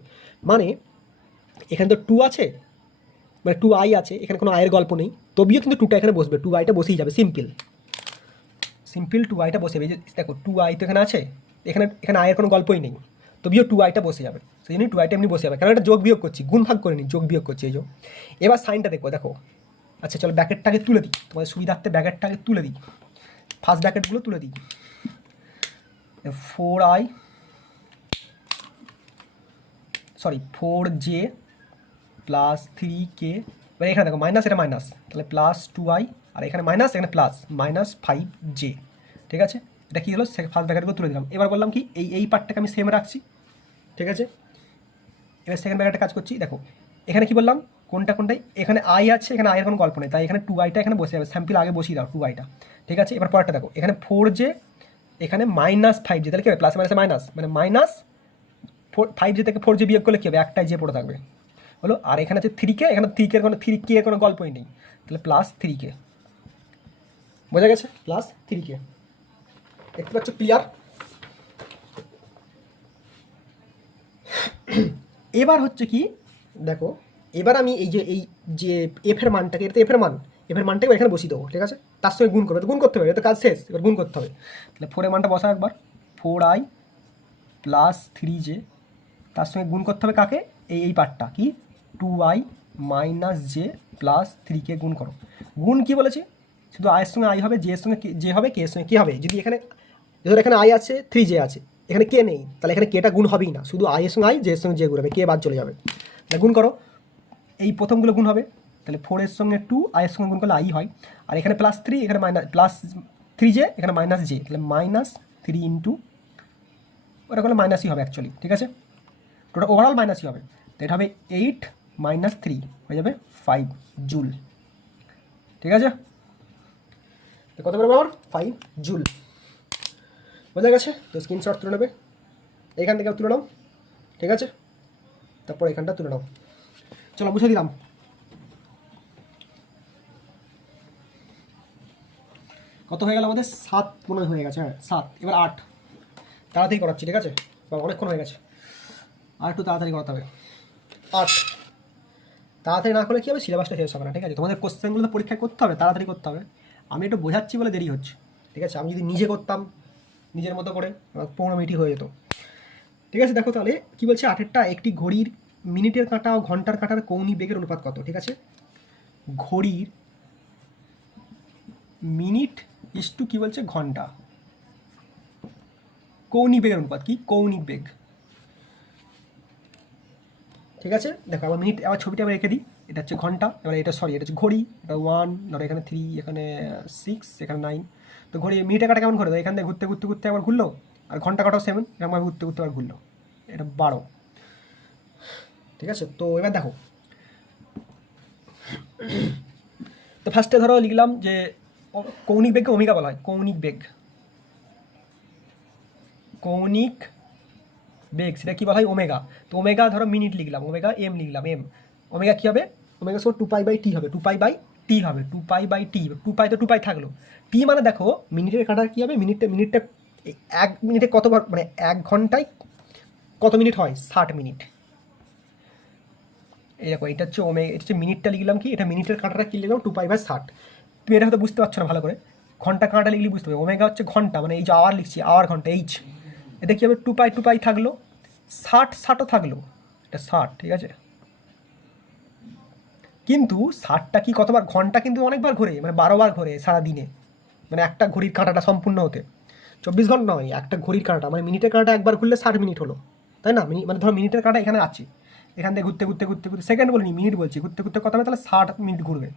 মানে এখানে তো 2 আছে, মানে 2i আছে, এখানে কোনো আয়ের গল্প নেই, তবেও কিন্তু 2টা এখানে বসবে, 2iটা বসেই যাবে, সিম্পল 2iটা বসে যাবে। এই যে দেখো 2i তো এখানে আছে, এখানে আয়ের কোনো গল্পই নেই, তবেও 2iটা বসে যাবে, সেই জন্যই 2iটা এমনি বসে যাবে, কারণ এটা যোগ বিয়োগ করছি, গুণ ভাগ করে নিই, যোগ বিয়োগ করছি, এই যে। এবার সাইনটা দেখো, আচ্ছা চলো ব্র্যাকেটটাকে তুলে দিই, তোমাদের সুবিধার্থে ব্র্যাকেটটাকে তুলে দিই, ফার্স্ট ব্র্যাকেটগুলো তুলে দিই, 4j + 3k, এবার এখানে দেখো মাইনাস, এটা মাইনাস, তাহলে +2i, আর এখানে মাইনাস, এখানে প্লাস, -5j, ঠিক আছে। এটা কী হলো, ফার্স্ট ব্র্যাকেটগুলো তুলে দিলাম। এবার বললাম কি, এই পার্টটাকে আমি সেম রাখছি, ঠিক আছে। এবার সেকেন্ড ব্র্যাকেটে কাজ করছি, দেখো এখানে কি বললাম, কোনটাই, এখানে আই আছে, এখানে আয়ের কোনো গল্প নেই, তাই এখানে 2iটা এখানে বসে যাবে, স্যাম্পল আগে বসিয়ে দাও 2iটা, ঠিক আছে। এবার পরেরটা দেখো, এখানে 4j, এখানে -5j, তাহলে কী হবে, প্লাস মাইনাসে মাইনাস, মানে -5j থেকে 4j বিয়োগ করলে কী হবে, একটাই যে পড়ে থাকবে, হলো। আর এখানে আছে 3k, এখানে 3k এর কোনো গল্পই নেই, তাহলে +3k, বোঝা গেছে, +3k, দেখতে পাচ্ছ, ক্লিয়ার। এবার হচ্ছে কি দেখো, এবার আমি এই যে এফের মানটাকে, এটা তো এফের মানটাকে এখানে বসিয়ে দেবো, ঠিক আছে, তার সঙ্গে গুণ করবে, তো গুণ করতে হবে, এটা তো কাজ শেষ, এবার গুণ করতে হবে। তাহলে 4 এর মানটা বসা একবার, 4i + 3j, তার সঙ্গে গুণ করতে হবে কাকে, এই পার্টটা কি, 2i - j + 3k গুণ করো। গুণ কি বলেছি, শুধু আয়ের সঙ্গে আই হবে, জে এর সঙ্গে জে হবে, কে এর সঙ্গে কী হবে, যদি এখানে আই আছে, 3j আছে, এখানে কে নেই, তাহলে এখানে কেটা গুণ হবেই না, শুধু আই এর সঙ্গে আই, জে এর সঙ্গে জে গুণ হবে, কে বাদ চলে যাবে। গুণ করো, এই প্রথমগুলো গুণ হবে, তাহলে 4 এর সঙ্গে 2 i এর সঙ্গে গুণ করলে i হয়, আর এখানে +3, এখানে +3j, এখানে -j, তাহলে -3 ইন্টু, ওটা করলে মাইনাসই হবে অ্যাকচুয়ালি, ঠিক আছে, টোটাল ওভারঅল মাইনাসই হবে। তো এটা হবে 8 - 3 হয়ে যাবে 5 জুল, ঠিক আছে। তো কত বলবো আমার 5 জুল, বোঝা গেছে। তো স্ক্রিনশট তুলে নেবে, এখান থেকে তুলে নাও, ঠিক আছে, তারপর এখানটা তুলে নাও। চলো বুঝে দিলাম। কত হয়ে গেল আমাদের 7 মনে হয় হয়ে গেছে, হ্যাঁ 7, এবার 8 তাড়াতাড়ি করাচ্ছি, ঠিক আছে, বা অনেকক্ষণ হয়ে গেছে, আর একটু তাড়াতাড়ি করাতে হবে। 8 তাড়াতাড়ি না করলে কী হবে, সিলেবাসটা শেষ হবে না, ঠিক আছে। তোমাদের কোশ্চেনগুলো তো পরীক্ষায় করতে হবে, তাড়াতাড়ি করতে হবে। আমি একটু বোঝাচ্ছি বলে দেরি হচ্ছে, ঠিক আছে। আমি যদি নিজে করতাম নিজের মতো করে 15 মিনিটই হয়ে যেত, ঠিক আছে। দেখো তাহলে কী বলছে, 8-এরটা, একটি ঘড়ির মিনিটের কাঁটা ও ঘন্টার কাঁটার কৌণিক বেগের অনুপাত কত, ঠিক আছে। ঘড়ির মিনিট ইস্টু কী বলছে ঘন্টা, কৌণিক বেগের অনুপাত কি, কৌণিক বেগ, ঠিক আছে। দেখো আবার মিনিট, আবার ছবিটা আবার রেখে দিই, এটা হচ্ছে ঘন্টা, এবার এটা সরি এটা হচ্ছে ঘড়ি, এটা 1, ধরো এখানে 3, এখানে 6, এখানে 9। তো ঘড়ি মিনিটের কাটা কেমন ঘুরে, এখান থেকে ঘুরতে ঘুরতে ঘুরতে একবার ঘুরলো, আর ঘন্টা কাটাও 7, এরকমভাবে ঘুরতে ঘুরতে আবার ঘুরলো, এটা 12, ঠিক আছে। তো এবার দেখো, তো ফার্স্টে ধরো লিখলাম যে কৌণিক বেগকে ওমেগা বলা হয়, কৌণিক বেগ, কৌণিক বেগ সেটা কী বলা হয় ওমেগা। তো ওমেগা ধরো মিনিট লিখলাম, ওমেগা এম লিখলাম, এম ওমেগা কী হবে, ওমেগা সমান 2π/t হবে, 2π/t হবে, 2π/t, 2π তো 2π থাকলো, টি মানে দেখো মিনিটের কাঁটা কী হবে, মিনিটটা 1 মিনিটে কতবার, মানে 1 ঘন্টায় কত মিনিট হয়, 60 মিনিট। এই দেখো এটা হচ্ছে এটা হচ্ছে মিনিটটা লিখলাম, কি এটা মিনিটের কাঁটাটা কী লিখলাম 2π/60। তুমি এটা হয়তো বুঝতে পারছো না ভালো করে, ঘন্টা কাঁটা লিখলে বুঝতে পারবে, ওমেগা হচ্ছে ঘন্টা, মানে এই যে আওয়ার লিখছি, আওয়ার ঘন্টা এইচ, এটা কী হবে 2π থাকলো, 60ও থাকলো, এটা 60, ঠিক আছে। কিন্তু 60টা কি কতবার, ঘন্টা কিন্তু অনেকবার ঘোরে, মানে 12 বার ঘোরে সারাদিনে, মানে একটা ঘড়ির কাঁটাটা সম্পূর্ণ হতে 24 ঘন্টা নয়, একটা ঘড়ির কাঁটাটা, মানে মিনিটের কাঁটাটা একবার ঘুরলে 60 মিনিট হলো, তাই না। মানে ধরো মিনিটের কাঁটা এখানে আছে, এখান থেকে ঘুরতে ঘুরতে ঘুরতে ঘুরতে, সেকেন্ড বলিনি মিনিট বলছি, ঘুরতে ঘুরতে কত হবে, তাহলে 60 মিনিট ঘুরবে।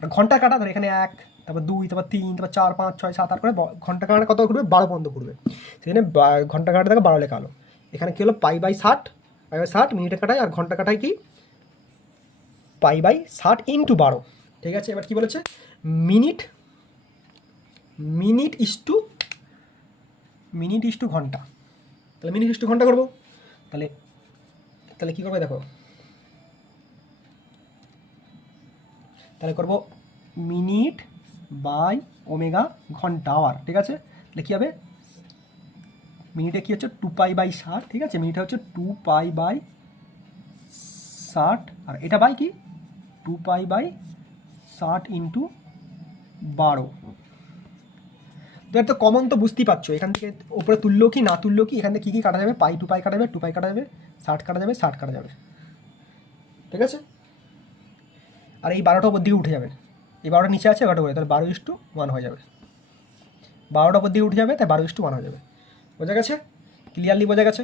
আর ঘন্টার কাঁটা ধরো এখানে 1, তারপর 2, তারপর 3, তারপর 4, 5, 6, 7, 8 করে ঘন্টা কাঁটা কত ঘুরবে, 12 পর্যন্ত ঘুরবে, সেখানে ঘন্টা কাঁটা থেকে 12 লেখা হলো। এখানে কী হলো π/60, π/60 মিনিটের কাঁটায়, আর ঘন্টা কাঁটায় কি π/60 ইন্টু 12, ঠিক আছে। এবার কি বলেছে, মিনিট ইস্টু ঘন্টা, তাহলে মিনিট ইস্টু ঘন্টা করবো, তাহলে কী করবে দেখো, তাহলে করবো মিনিট বাই ওমেগা ঘন্টা আওয়ার, ঠিক আছে। তাহলে কী হবে, মিনিটে কী হচ্ছে 2π/60, ঠিক আছে, মিনিটে হচ্ছে 2π/60, আর এটা বাই কি 2π/60 ইন্টু 12। তো এটা তো কমন, তো বুঝতেই পারছো, এখান থেকে ওপরে তুললো কি না তুললো কি, এখান থেকে কী কী কাটা যাবে, পাই 2π কাটা যাবে, 2π কাটা যাবে, 60 কাটা যাবে, 60 কাটা যাবে, ঠিক আছে। আর এই 12টা ওপর দিকে উঠে যাবে, এই 12টা নিচে আছে, 11টা উপরে, তাহলে 12:1 হয়ে যাবে, 12টা ওপর দিকে উঠে যাবে, তাই 12:1 হয়ে যাবে। বোঝা গেছে, ক্লিয়ারলি বোঝা গেছে,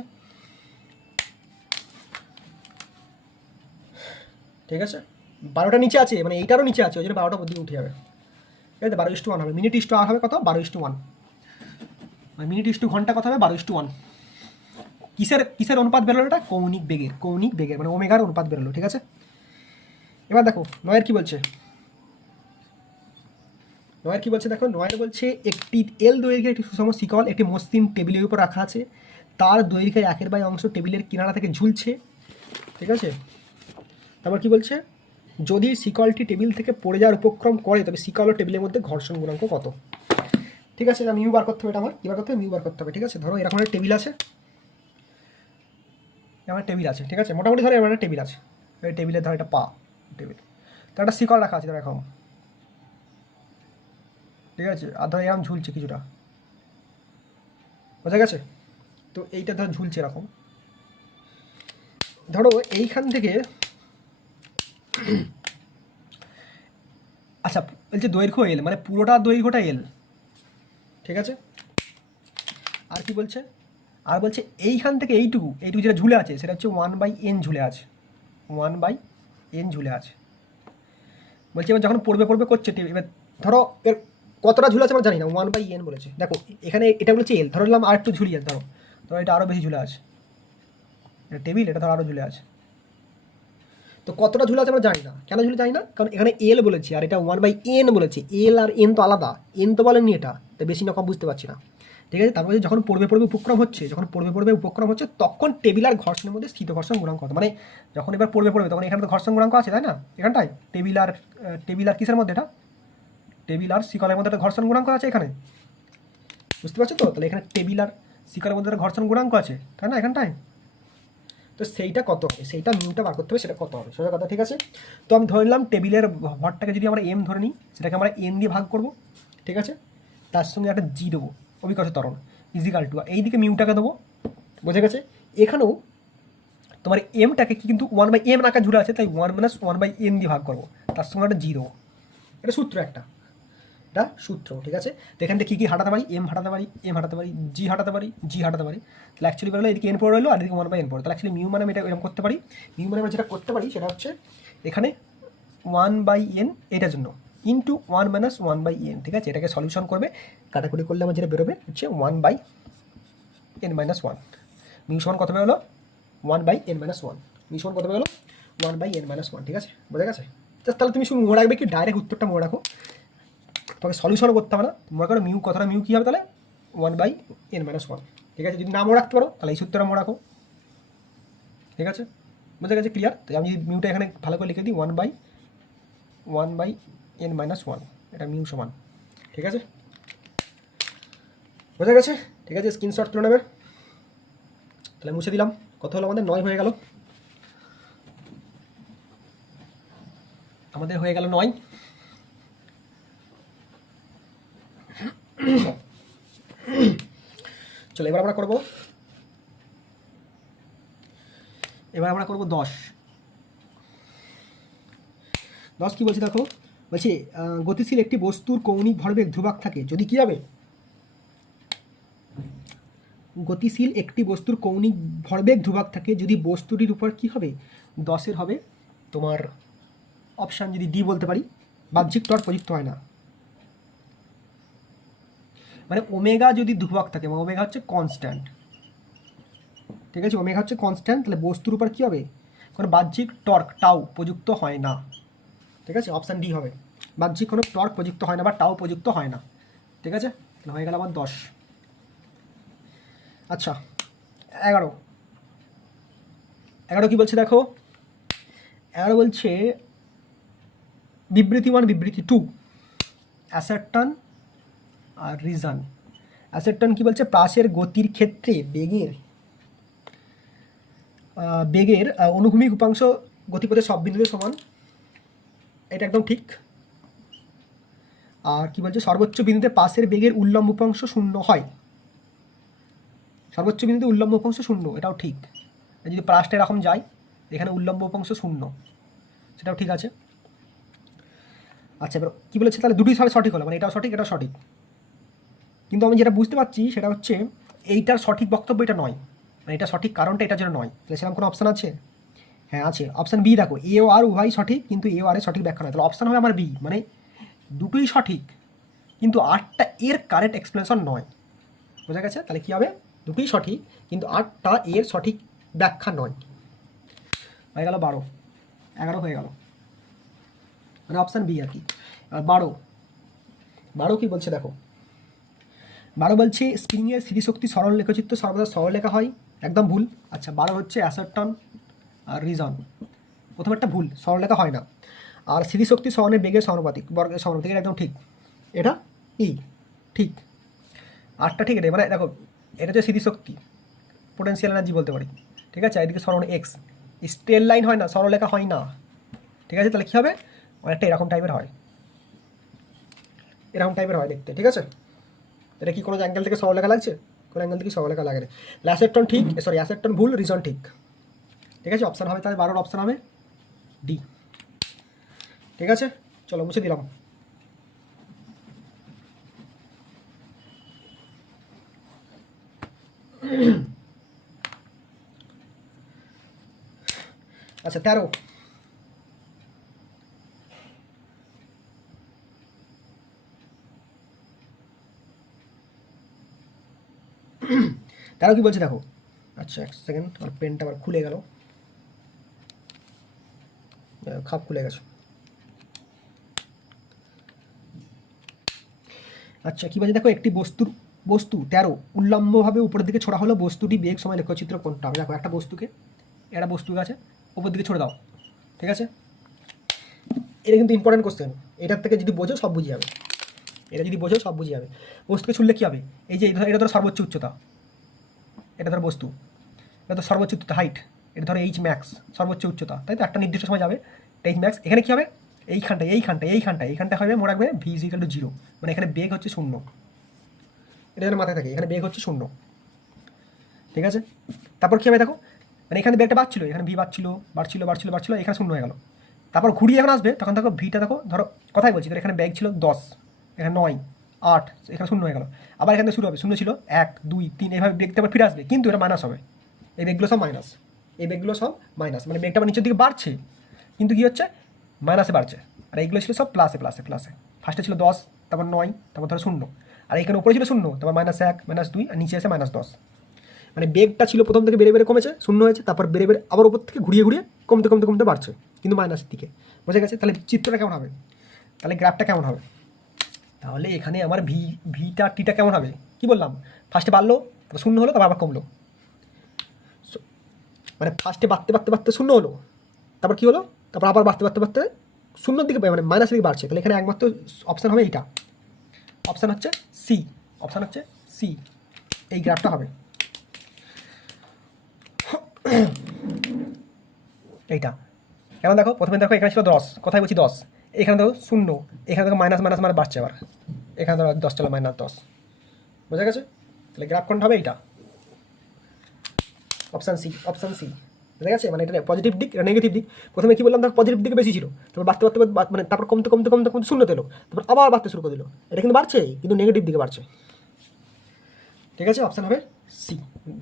ঠিক আছে। 12টা নিচে আছে, মানে এইটারও নিচে আছে, ওই জন্য 12টা ওপর দিকে উঠে যাবে, ঠিক আছে। 12:1 হবে, মিনিট ইস্টু আর হবে কত, 12:1, মিনিট ইস্টু ঘন্টা কত হবে, 12:1। কিসের অনুপাত বেরোলো, এটা কৌণিক বেগের মানে ওমেগার অনুপাত বেরোলো, ঠিক আছে। এবার দেখো 9-এর কি বলছে, দেখো 9-এর বলছে একটি এল দৈর্ঘ্যের একটি সুষম শিকল একটি মসৃণ টেবিলের উপর রাখা আছে, তার দৈর্ঘ্যের 1/2 অংশ টেবিলের কিনারা থেকে ঝুলছে, ঠিক আছে। তারপর কি বলছে, যদি শিকলটি টেবিল থেকে পড়ে যাওয়ার উপক্রম করে, তবে শিকল ও টেবিলের মধ্যে ঘর্ষণ গুণাঙ্ক কত, ঠিক আছে। মিউ বার করতে হবে, এটা আমার কী বার করতে হবে, মিউ বার করতে হবে, ঠিক আছে। ধরো এরকম একটা টেবিল আছে, ঠিক আছে, মোটামুটি ধরো এবার একটা টেবিল আছে, এই টেবিলের ধরো একটা টেবিল, তো একটা শিকল রাখা আছে ধরো এরকম, ঠিক আছে, আর ধরো এরকম ঝুলছে কিছুটা, বোঝা গেছে। তো এইটা ধরো ঝুলছে এরকম, ধরো এইখান থেকে, আচ্ছা বলছে দৈর্ঘ্য এল, মানে পুরোটা দৈর্ঘ্যটা এল, ঠিক আছে। আর কি বলছে, আর বলছে এইখান থেকে এইটুকু যেটা ঝুলে আছে সেটা হচ্ছে 1/n ঝুলে আছে, 1/n ঝুলে আছে, বলছি এবার যখন পড়বে পড়বে করছে এবার ধরো এর কতটা ঝুলে আছে আমরা জানি না, 1/n বলেছে। দেখো এখানে এটা বলেছে এল, ধরো নিলাম আর একটু ঝুলিয়ে ধরো, ধরো এটা আরও বেশি ঝুলে আছে, এটা টেবিল, এটা ধরো আরও ঝুলে আছে। তো কতটা ঝুলে আছে আমরা জানি না, কেন ঝুলে জানি না, কারণ এখানে এল বলেছে আর এটা 1/n বলেছে। এল আর এন তো আলাদা, এন তো বলেননি, এটা তো বেশি না কম বুঝতে পারছি না। ঠিক আছে, তারপরে যখন পড়বে পড়বে উপক্রম হচ্ছে, যখন পড়বে পড়বে উপক্রম হচ্ছে তখন টেবিল আর ঘর্ষণের মধ্যে স্থিত ঘর্ষণ গুণাঙ্ক কত, মানে যখন এবার পড়বে পড়বে তখন এখানে তো ঘর্ষণ গুণাঙ্ক আছে তাই না, এখানটায় টেবিল আর কিসের মধ্যে, এটা টেবিল আর শিকলের মধ্যে একটা ঘর্ষণ গুণাঙ্ক আছে এখানে, বুঝতে পারছো তো? তাহলে এখানে টেবিল আর শিকলের মধ্যে একটা ঘর্ষণ গুণাঙ্ক আছে তাই না এখানটায়, তো সেইটা কত হবে, সেইটা মিউটা বার করতে হবে, সেটা কত হবে সোজা কথা। ঠিক আছে, তো আমি ধরে নিলাম টেবিলের ভরটাকে যদি আমরা এম ধরে নিই, সেটাকে আমরা এন দিয়ে ভাগ করব। ঠিক আছে, তার সঙ্গে একটা জি দেবো, অভিকর্ষ ত্বরণ ইজিক্যাল টু, এইদিকে মিউটাকে দেবো, বোঝা গেছে। এখানেও তোমার এমটাকে কিন্তু 1/m আকার জুড়ে আছে, তাই 1 - 1/n দিয়ে ভাগ করবো, তার সঙ্গে একটা জি দেবো। এটা সূত্র একটা, এটা সূত্র। ঠিক আছে, তো এখান থেকে কী কী হাঁটাতে পারি, এম হাঁটাতে পারি, এম হাঁটাতে পারি, জি হাঁটাতে পারি, জি হাঁটাতে পারি। তাহলে অ্যাকচুয়ালি বেরোলো এদিকে এন পড়ে রইলো আর এদিকে 1/n পড়ে, তাহলে অ্যাকচুয়ালি মিউ মানে আমি এটা এরকম করতে পারি। মিউ মানে আমরা যেটা করতে পারি সেটা হচ্ছে এখানে 1/n এটার জন্য ইন্টু 1 - 1/n। ঠিক আছে, এটাকে সলিউশন করবে, কাটাকুটি করলে আমার যেটা বেরোবে হচ্ছে 1/n-1। মিউ সমান কত বেরোলো 1/n-1, মিউ সমান কত বেরোলো 1/n-1। ঠিক আছে, বোঝা গেছে। জাস্ট তাহলে তুমি শুধু মনে রাখবে কি, ডাইরেক্ট উত্তরটা মনে রাখো, তোমাকে সলিউশনও করতে হবে না। মনে করো মিউ কথাটা মিউ কী হবে তাহলে 1/n-1। ঠিক আছে, যদি না মনে রাখতে পারো তাহলে এই সূত্রটা মনে রাখো। ঠিক আছে, বোঝা গেছে, ক্লিয়ার। তো আমি যদি মিউটা এখানে ভালো করে লিখে দিই 1/n-1, এটা মিউ সমান। ঠিক আছে, বোঝা গেছে। ঠিক আছে, স্ক্রিনশট তুলে নেবে। তাহলে মুছে দিলাম, কত হলো আমাদের 9 হয়ে গেল, আমাদের হয়ে গেল 9। চলো এবার আমরা করবো, এবার আমরা করবো 10। কি বলছি দেখো, বলছি গতিশীল একটি বস্তুর কৌণিক ভরবেগ ধ্রুবক থাকে যদি কী হবে, গতিশীল একটি বস্তুর কৌণিক ভরবেগ ধ্রুবক থাকে যদি বস্তুটির উপর কী হবে 10-এর হবে তোমার অপশান, যদি ডি বলতে পারি, বাহ্যিক টর্ক প্রযুক্ত হয় না। মানে ওমেগা যদি ধ্রুবক থাকে, ওমেগা হচ্ছে কনস্ট্যান্ট। ঠিক আছে, ওমেগা হচ্ছে কনস্ট্যান্ট, তাহলে বস্তুর উপর কী হবে, কোনো বাহ্যিক টর্ক টাউ প্রযুক্ত হয় না। ঠিক আছে, অপশান ডি হবে, বাহ্যিক কোনো টর্ক প্রযুক্ত হয় না বা টাউ প্রযুক্ত হয় না। ঠিক আছে, হয়ে গেল আমার 10। আচ্ছা 11 কি বলছে দেখো, 11 বলছে বিবৃতি 1 বিবৃতি 2, অ্যাসার্টন আর রিজন। অ্যাসার্টন কি বলছে, প্রাসের গতির ক্ষেত্রে বেগের অনুভূমিক উপাংশ গতিপথের সব বিন্দুতে সমান, এটা একদম ঠিক। আর কি বলছে, সর্বোচ্চ বিন্দুতে পাশের বেগের উল্লম্ব উপাংশ 0 হয়, সর্বোচ্চ বিন্দুতে উল্লম্ব উপাংশ 0, এটাও ঠিক। যদি পাশটা এরকম যায়, এখানে উল্লম্ব উপাংশ 0, সেটাও ঠিক আছে। আচ্ছা এবার কী বলেছে, তাহলে দুটোই সঠিক হলো, মানে এটাও সঠিক এটাও সঠিক। কিন্তু আমি যেটা বুঝতে পারছি সেটা হচ্ছে এইটার সঠিক বক্তব্য এটা নয়, মানে এটা সঠিক কারণটা এটার জন্য নয়। তাহলে সেরকম কোনো অপশান আছে? হ্যাঁ আছে, অপশান বি দেখো, এ ও আর উভয় সঠিক কিন্তু এ ও আর এর সঠিক ব্যাখ্যা নয়, তাহলে অপশান হবে আমার বি, মানে দুটোই সঠিক কিন্তু আটটা এর কারেক্ট এক্সপ্লেনেশন নয়। বোঝা গেছে, তাহলে কী হবে, দুটোই সঠিক কিন্তু আটটা এর সঠিক ব্যাখ্যা নয়। হয়ে গেল 12, 11 হয়ে গেল, মানে অপশান বি আর কি। আর 12 কি বলছে দেখো, 12 বলছে স্প্রিংয়ের স্থিতিশক্তি সরল লেখচিত্র সর্বদা সরল লেখা হয়, একদম ভুল। আচ্ছা 12 হচ্ছে অ্যাসার্টন আর রিজন, প্রথম একটা ভুল, সরল লেখা হয় না। আর স্থিতিশক্তি সরণের বেগের সমানুপাতিক, বর্গের সমানুপাতিক, এটা একদম ঠিক, এটা ঠিক। আটটা ঠিক, এটা মানে দেখো এটা হচ্ছে স্থিতিশক্তি, পোটেনশিয়াল এনার্জি বলতে পারি। ঠিক আছে, এদিকে সরণ এক্স, স্ট্রেট লাইন হয় না, সরলরেখা হয় না। ঠিক আছে, তাহলে কী হবে, অনেকটা এরকম টাইপের হয়, এরকম টাইপের হয় দেখতে। ঠিক আছে, এটা কি কোনো অ্যাঙ্গেল থেকে সরলরেখা লাগছে, কোনো অ্যাঙ্গেল থেকে সরলরেখা লাগে না। অ্যাসেটন ঠিক, সরি অ্যাসেটন ভুল, রিজন ঠিক। ঠিক আছে, অপশান হবে তাহলে 12 অপশান হবে ডি। ঠিক আছে, চলো মুছে দিলাম। আচ্ছা 13, তারাও কি বলছে দেখো, আচ্ছা এক সেকেন্ড, আমার পেনটা আবার খুলে গেল, খাপ খুলে গেছে। আচ্ছা কি বলছে দেখো, একটি বস্তু 13 উল্লম্বভাবে উপরের দিকে ছোড়া হলো, বস্তুটি বেগ সময় লেখচিত্র কোনটা হবে? দেখো একটা বস্তু আছে, উপর দিকে ছোড়ে দাও, ঠিক আছে? এটা কিন্তু ইম্পর্টেন্ট কোশ্চেন, এটার থেকে যদি বোঝো সব বুঝে যাবে, বস্তুকে ছুড়লে কী হবে? এই যে এটা ধরো সর্বোচ্চ উচ্চতা, এটা ধরো বস্তু, এটা তো সর্বোচ্চ উচ্চতা হাইট, এটা ধরো এইচ ম্যাক্স সর্বোচ্চ উচ্চতা, তাই তো? একটা নির্দিষ্ট সময় যাবে এইচ ম্যাক্স, এখানে কী হবে? এইখানটা হবে, মনে রাখবে ভি ইজ ইকুয়াল টু 0, মানে এখানে বেগ হচ্ছে 0, এটা যেন মাথায় থাকে, এখানে বেগ হচ্ছে 0, ঠিক আছে? তারপর কী হবে দেখো, মানে এখানে বেগটা বাড়ছিল, এখানে ভি বাড়ছিল, এখানে 0 হয়ে গেল। তারপর ঘুরিয়ে যখন আসবে তখন দেখো ভিটা দেখো, ধরো কথাই বলছি, ধরো এখানে বেগ ছিল 10, এখানে 9, 8, এখানে 0 হয়ে গেল। আবার এখানে শুরু হবে, 0 ছিল 1, 2, 3, এইভাবে বেগটা আবার ফিরে আসবে, কিন্তু এটা মাইনাস হবে, এই বেগগুলো সব মাইনাস, মানে বেগটা আবার নিচের দিকে বাড়ছে, কিন্তু কী হচ্ছে? মাইনাসে বাড়ছে। আর এইগুলো ছিল সব প্লাসে। ফার্স্টে ছিল 10, তারপর 9, তারপর ধরো 0, আর এখানে উপরে ছিল 0, তারপর -1, -2, আর নিচে এসে -10। মানে বেগটা ছিল প্রথম থেকে বেড়ে বেড়ে কমেছে, 0 হয়েছে, তারপর বেড়ে বেড়ে আবার উপর থেকে ঘুরিয়ে কমতে বাড়ছে, কিন্তু মাইনাসের দিকে। বোঝা গেছে? তাহলে চিত্রটা কেমন হবে, তাহলে গ্রাফটা কেমন হবে? তাহলে এখানে আমার ভিটা টিটা কেমন হবে? কি বললাম, ফার্স্টে বাড়লো, তারপর 0 হলো, তারপর আবার কমলো, মানে ফার্স্টে বাড়তে 0 হলো, তারপর কী হলো, তারপর আবার বাড়তে 0-র দিকে, মানে মাইনাসের দিকে বাড়ছে। তাহলে এখানে একমাত্র অপশান হবে এইটা, অপশান হচ্ছে সি, এই গ্রাফটা হবে এইটা। কেন দেখো, প্রথমে দেখো এখানে ছিল 10, কথাই বলছি 10, এখানে দেখো 0, এখানে দেখো মাইনাস বাড়ছে, আবার এখানে ধরো 10 চলো -10, বোঝা গেছে? তাহলে গ্রাফ কোনটা হবে? এইটা, অপশান সি। বোঝা গেছে? মানে এটা পজিটিভ দিক, এটা নেগেটিভ দিক। প্রথমে কি বললাম, দেখো পজিটিভ দিকে বেশি ছিল, তারপর বাড়তে মানে তারপর কমতে 0 এলো, তারপর আবার বাড়তে শুরু করে দিল। এটা কিন্তু বাড়ছে, কিন্তু নেগেটিভ দিকে বাড়ছে, ঠিক আছে? অপশান হবে সি,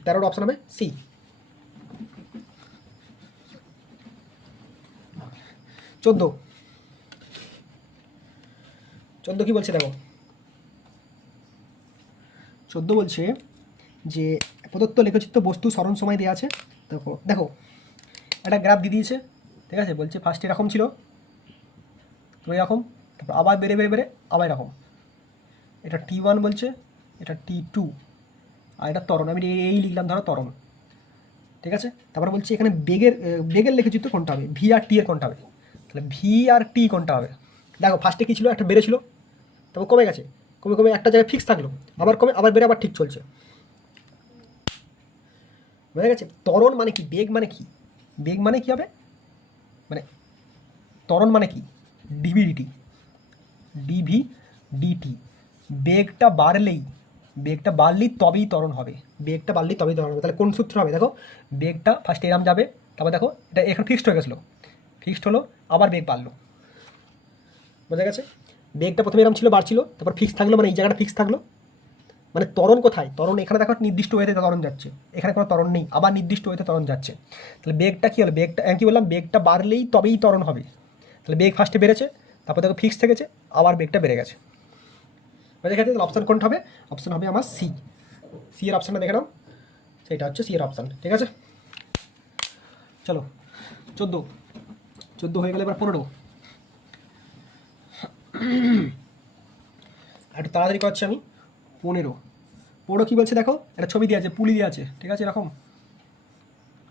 13 অপশান হবে সি। 14 কি বলছে দেখো, 14 বলছে যে প্রদত্ত লেখচিত্র বস্তু স্মরণ সময় দেওয়া আছে। দেখো একটা গ্রাফ দিয়ে দিয়েছে, ঠিক আছে? বলছে ফার্স্ট এরকম ছিল, তো এরকম, তারপর আবার বেড়ে আবার এরকম, এটা T1 বলছে, এটা T2, আর এটা ত্বরণ, আমি এই লিখলাম ধরো ত্বরণ, ঠিক আছে? তারপর বলছি এখানে বেগের লেখচিত্র কোনটা হবে, ভি আর টি এর কোনটা হবে? তাহলে ভি আর টি কোনটা হবে? দেখো ফার্স্টে কী ছিল, একটা বেড়েছিল, তারপর কমে গেছে, কমে একটা জায়গায় ফিক্স থাকলো, আবার কমে আবার বেড়ে আবার ঠিক চলছে, বোঝা গেছে? ত্বরণ মানে কি, বেগ মানে কি? বেগ মানে কি হবে, মানে ত্বরণ মানে কি, ডিভি ডিটি। বেগটা বাড়লেই তবেই ত্বরণ হবে, তাহলে কোন সূত্র হবে? দেখো বেগটা ফার্স্ট এরাম যাবে, তারপর দেখো এটা এখানে ফিক্সড হয়ে গেছিলো, ফিক্সড হলো, আবার বেগ বাড়লো, বোঝা গেছে? বেগটা প্রথমে এরাম ছিল, বাড়ছিল, তারপর ফিক্স থাকলো, মানে এই জায়গাটা ফিক্স থাকলো, মানে ত্বরণ কোথায়? ত্বরণ এখানে দেখো নির্দিষ্ট ওয়েতে ত্বরণ যাচ্ছে, এখানে কোনো ত্বরণ নেই, আবার নির্দিষ্ট ওয়েতে ত্বরণ যাচ্ছে। তাহলে বেগটা কী হলো, বেগটা আমি কী বললাম, বেগটা বাড়লেই তবেই ত্বরণ হবে। তাহলে বেগ ফার্স্টে বেড়েছে, তারপর দেখো ফিক্স থেকেছে, আবার বেগটা বেড়ে গেছে, বুঝে গেছে? তাহলে অপশান কোনটা হবে? অপশান হবে আমার সি এর অপশানটা দেখে নাও, সেটা হচ্ছে সি এর অপশান, ঠিক আছে? চলো 14 হয়ে গেলে এবার 15, একটু তাড়াতাড়ি করছি আমি। 15 কী বলছে দেখো, একটা ছবি দেওয়া আছে, পুলি দেওয়া আছে, ঠিক আছে? এরকম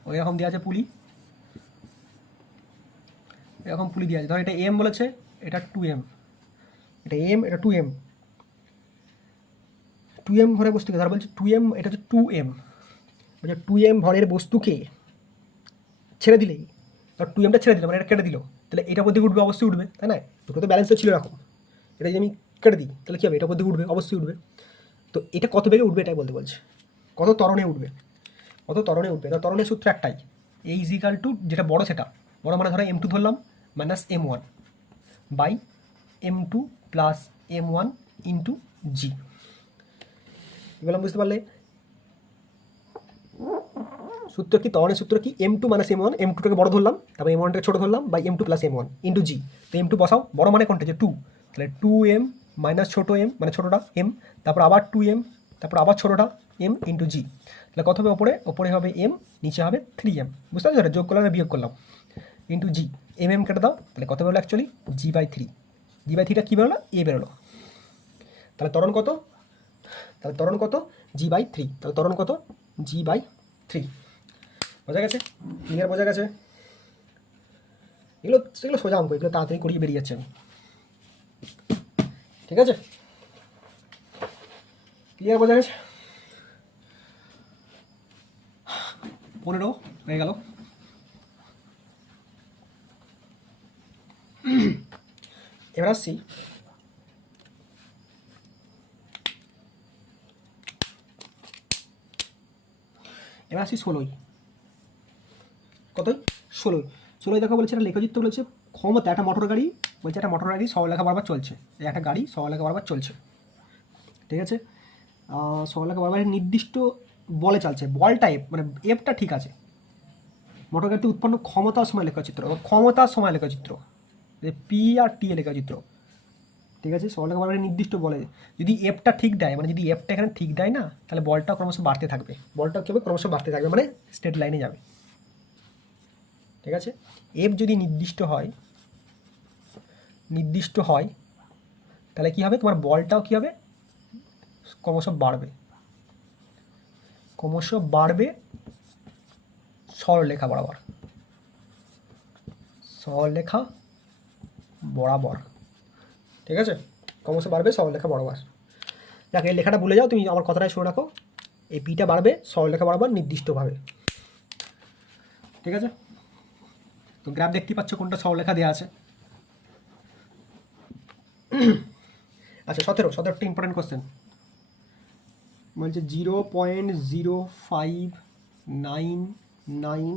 ওই রকম দেওয়া আছে পুলি, এরকম পুলি দেওয়া আছে, ধর এটা এম বলেছে, এটা 2m, এটা এম, এটা 2m, 2m ভরের বস্তুকে, ধর বলছে 2m, এটা হচ্ছে 2m, বলছে 2m ভরের বস্তুকে ছেড়ে দিলেই, ধর 2mটা ছেড়ে দিল, মানে এটা কেটে দিল, তাহলে এটা প্রতি উঠবে, অবশ্যই উঠবে, তাই না? দুটো তো ব্যালেন্সে ছিল এরকম, এটা যদি আমি কেটে দিই তাহলে কী হবে, এটা প্রতি উঠবে, অবশ্যই উঠবে। তো এটা কত বেগে উঠবে এটাই বলতে বলছে, কত ত্বরণে উঠবে। তার ত্বরণের সূত্র একটাই, এই ইজিক্যাল টু, যেটা বড় সেটা বড়, মানে ধরো m2 ধরলাম, -m1 by m2 plus m1 into জি। এগুলো বুঝতে পারলে? সূত্র কি, ত্বরণের সূত্র কি, m2 - m1, m2টাকে বড় ধরলাম, তারপর m1টাকে ছোটো ধরলাম, by m2 plus m1 into জি। তো m2 বসাও, বড় মানে কোনটা, যে 2, তাহলে 2m মাইনাস ছোটো m, মানে ছোটোটা m, তারপর আবার 2m তারপর আবার ছোটোটা এম ইন্টু জি, তাহলে কত হবে ওপরে? ওপরে হবে এম, নিচে হবে 3m, বুঝতে পারছো? যোগ করলাম বিয়োগ করলাম, ইন্টু জি, এম কেটে দাও, তাহলে কত বেরোলো অ্যাকচুয়ালি? জি/3। জি/3টা কী বেরোলো? এ বেরোলো। তাহলে ত্বরণ কত? জি/3। তাহলে ত্বরণ কত? জি/3। বোঝা গেছে? ক্লিয়ার? বোঝা গেছে? সেগুলো সোজা অঙ্ক, এগুলো তাড়াতাড়ি করিয়ে বেরিয়ে যাচ্ছে আমি। ঠিক আছে? ক্লিয়ার? বোঝা গেছে? 15 হয়ে গেল। এবার আসছি এবার আসছি 16। কতই? 16 দেখো বলেছে একটা লেখচিত্র বলেছে ক্ষমতা, একটা মোটর গাড়ি বলছে, একটা মোটর গাড়ি সরলরেখা বরাবর চলছে, এই একটা গাড়ি সরলরেখা বরাবর চলছে, ঠিক আছে? সরলরেখা বরাবর নির্দিষ্ট বলে চলছে, বলটা এফ, মানে এফটা ঠিক আছে। মোটর গাড়িতে উৎপন্ন ক্ষমতার সময় লেখচিত্র, ক্ষমতার সময় লেখচিত্র, পি আর টি এ লেখচিত্র, ঠিক আছে? সরলরেখা বরাবর নির্দিষ্ট বলে যদি এফটা ঠিক দেয়, মানে যদি এফটা এখানে ঠিক দেয় না, তাহলে বলটা ক্রমশ বাড়তে থাকবে, বলটা কী হবে? ক্রমশ বাড়তে থাকবে, মানে স্ট্রেট লাইনে যাবে, ঠিক আছে? এফ যদি নির্দিষ্ট হয় তাহলে কী হবে? তোমার বলটাও কী হবে? ক্রমশ বাড়বে সরলরেখা বরাবর, ঠিক আছে? ক্রমশ বাড়বে সরলরেখা বরাবর। দেখো এই লেখাটা ভুলে যাও, তুমি আমার কথাটাই শুনে রাখো, এই পিটা বাড়বে সরলরেখা বরাবর নির্দিষ্টভাবে, ঠিক আছে? তো গ্রাফ দেখতে পাচ্ছ কোনটা সরলরেখা দেওয়া আছে। আচ্ছা 17টা ইম্পর্টেন্ট কোশ্চেন বলছে 0.0599,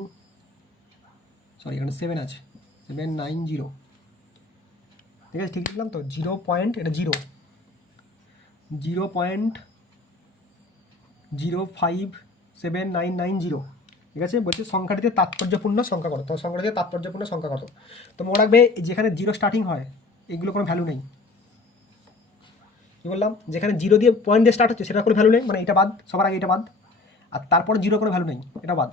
সরি এখানে 7 আছে, 790, ঠিক আছে? ঠিক লিখলাম তো? এটা 0.057990, ঠিক আছে? বলছে সংখ্যাটিতে তাৎপর্যপূর্ণ সংখ্যা কত? তো সংখ্যাটিতে তাৎপর্যপূর্ণ সংখ্যা কত? তো মনে রাখবে যেখানে 0 স্টার্টিং হয় এগুলো কোনো ভ্যালু নেই। কী বললাম? যেখানে 0 দিয়ে পয়েন্ট দিয়ে স্টার্ট হচ্ছে সেটা কোনো ভ্যালু নেই, মানে এটা বাদ, সবার আগে এটা বাদ, আর তারপরে 0 কোনো ভ্যালু নেই, এটা বাদ।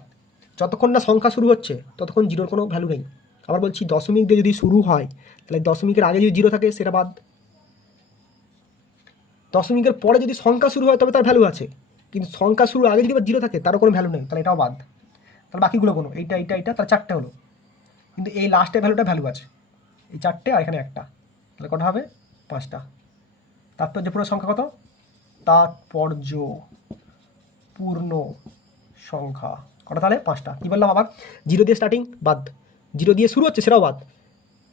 যতক্ষণ না সংখ্যা শুরু হচ্ছে ততক্ষণ 0-র কোনো ভ্যালু নেই। আবার বলছি দশমিক দিয়ে যদি শুরু হয় তাহলে দশমিকের আগে যদি 0 থাকে সেটা বাদ, দশমিকের পরে যদি সংখ্যা শুরু হয় তবে তার ভ্যালু আছে, কিন্তু সংখ্যা শুরু আগে যদি 0 থাকে তারও কোনো ভ্যালু নেই, তাহলে এটাও বাদ। তাহলে বাকিগুলো কোনো এইটা তার 4টে হলো, কিন্তু এই লাস্টের ভ্যালু আছে, এই 4টে আর এখানে একটা, তাহলে কটা হবে? 5টা। তাৎপর্যপূর্ণ সংখ্যা কত? তাৎপর্যপূর্ণ সংখ্যা কটা? তাহলে 5টা। কী বললাম আবার? 0 দিয়ে স্টার্টিং বাদ, 0 দিয়ে শুরু হচ্ছে সেটাও বাদ,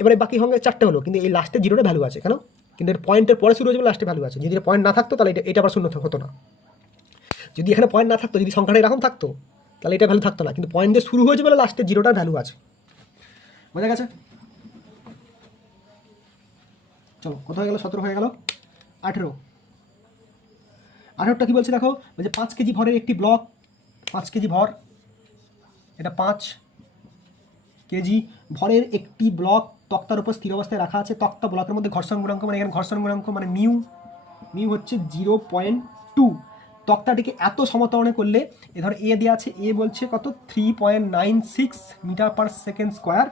এবারে বাকি সংখ্যা 4টে হলো, কিন্তু এই লাস্টে 0টা ভ্যালু আছে কেন? কিন্তু এর পয়েন্টের পরে শুরু হয়েছে লাস্টে ভ্যালু আছে, যদি পয়েন্ট না থাকতো তাহলে এটা আবার শূন্য হতো না। যদি এখানে পয়েন্ট না থাকতো, যদি সংখ্যাটা এরকম থাকতো তাহলে এটা ভ্যালু থাকতো না, কিন্তু পয়েন্ট দিয়ে শুরু হয়েছে বলে লাস্টে 0টার ভ্যালু আছে। বোঝা গেছে? চলো কত হয়ে গেল? 17 হয়ে গেল। 18টা কী বলছে দেখো, বলছে 5 কেজি ভরের একটি ব্লক, 5 কেজি ভর, এটা 5 কেজি ভরের একটি ব্লক তক্তার উপর স্থির অবস্থায় রাখা আছে। তক্তা ব্লকের মধ্যে ঘর্ষণ গুণাঙ্ক, মানে এখানে ঘর্ষণ গুণাঙ্ক মানে মিউ হচ্ছে 0.2। তক্তাটিকে এত সমতরণে করলে, এ ধর এ দেওয়া আছে, এ বলছে কত? 3.96 মিটার পার সেকেন্ড স্কোয়ার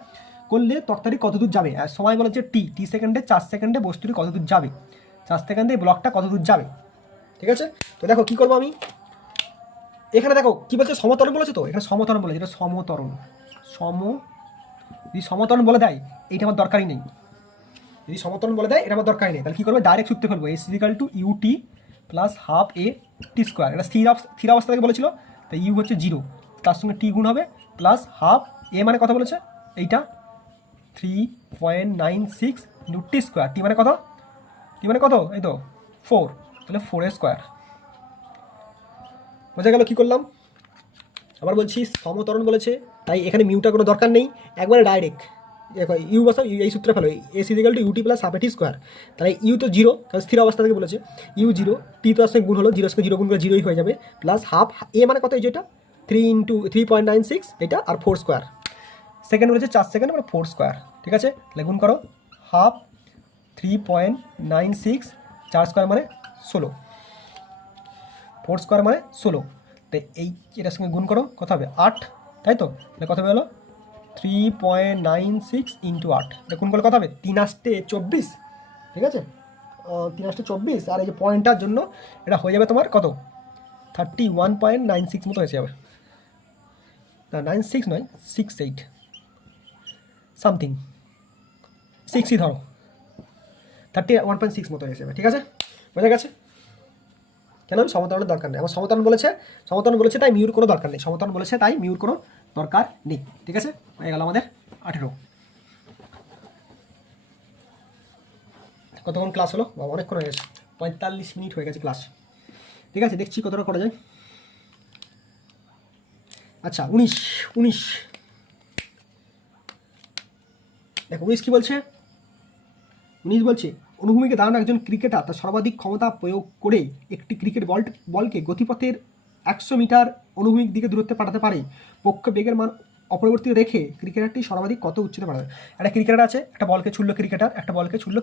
করলে তক্তাটি কত দূর যাবে? আর সময় বলেছে টি সেকেন্ডে, 4 সেকেন্ডে বস্তুটি কত দূর যাবে, 4 সেকেন্ডে এই ব্লকটা কত দূর যাবে, ঠিক আছে? তো দেখো কী করবো আমি, এখানে দেখো কী বলছে? সমতরণ বলেছে, তো এখানে সমতরণ বলেছে, এটা সমতরণ, যদি সমতরণ বলে দেয় এইটা আমার দরকারই নেই, যদি সমতরণ বলে দেয় এটা আমার দরকারই নেই, তাহলে কী করবে? ডাইরেক্ট সূত্রে ফেলবো, S is equal to UT plus half A T square. এটা স্থির অবস্থা থেকে বলেছিল, তাই ইউ হচ্ছে 0, তার সঙ্গে টি গুণ হবে প্লাস হাফ এ মানে কত বলেছে? এইটা 3.96 ইন্টু টি স্কোয়ার, টি মানে কত? এই তো 4, তাহলে 4 স্কোয়ার। বোঝা গেল কী করলাম? আবার বলছি সমতরণ বলেছে, তাই এখানে মিউটা কোনো দরকার নেই, একবারে ডাইরেক্ট ইউ বসাও, এই সূত্রে ফেলো, S is equal to UT plus half A T square. তাহলে ইউ তো 0, কারণ স্থির অবস্থা থেকে বলেছে, ইউ 0, টি তো আসলে গুণ হলো, 0 সঙ্গে 0 গুণ করে 0ই হয়ে যাবে, প্লাস হাফ এ মানে কত? এই যেটা 3.96 এটা, আর 4 স্কোয়ার, সেকেন্ড বলেছে 4 সেকেন্ড মানে 4 স্কোয়ার, ঠিক আছে? তাহলে গুণ করো, হাফ 3.96, 4 স্কোয়ার মানে 16, 4 স্কোয়ার মানে 16, তো এই এটার সঙ্গে গুণ করো, কত হবে 8, তাই তো? তাহলে কত হলো 3.96 ইন্টু 8, এটা গুণ করলে কত হবে 3 আসতে 24, ঠিক আছে? 3 আসতে 24, আর এই যে পয়েন্টটার জন্য এটা হয়ে যাবে তোমার কত 31.96 মতো হয়ে যাবে, না 96 নয় 68 সামথিং, 6ই ধরো, 31.6 মতো হয়ে যাবে, ঠিক আছে? বোঝা গেছে? কেন আমি সমতরণের দরকার নেই, আমার সমতরণ বলেছে তাই মিউর কোনো দরকার নেই, সমতরণ বলেছে তাই মিউর কোনো দরকার নেই, ঠিক আছে? হয়ে গেল আমাদের 18। কতক্ষণ ক্লাস হলো বাবা? অনেকক্ষণ হয়ে গেছে, 45 মিনিট হয়ে গেছে ক্লাস, ঠিক আছে? দেখছি কতটা করা যায়। আচ্ছা 19 দেখো 19 কী বলছে? 19 বলছে অনুভূমিকে দাঁড়ানো একজন ক্রিকেটার তার সর্বাধিক ক্ষমতা প্রয়োগ করে একটি ক্রিকেট বলকে গতিপথের 100 মিটার অনুভূমিক দিকে দূরত্বে পাঠাতে পারে। পক্ষ বেগের মান অপরিবর্তিত রেখে ক্রিকেটারটি সর্বাধিক কত উচ্চতা পাঠাবে? একটা ক্রিকেটার আছে, একটা বলকে ছুড়লো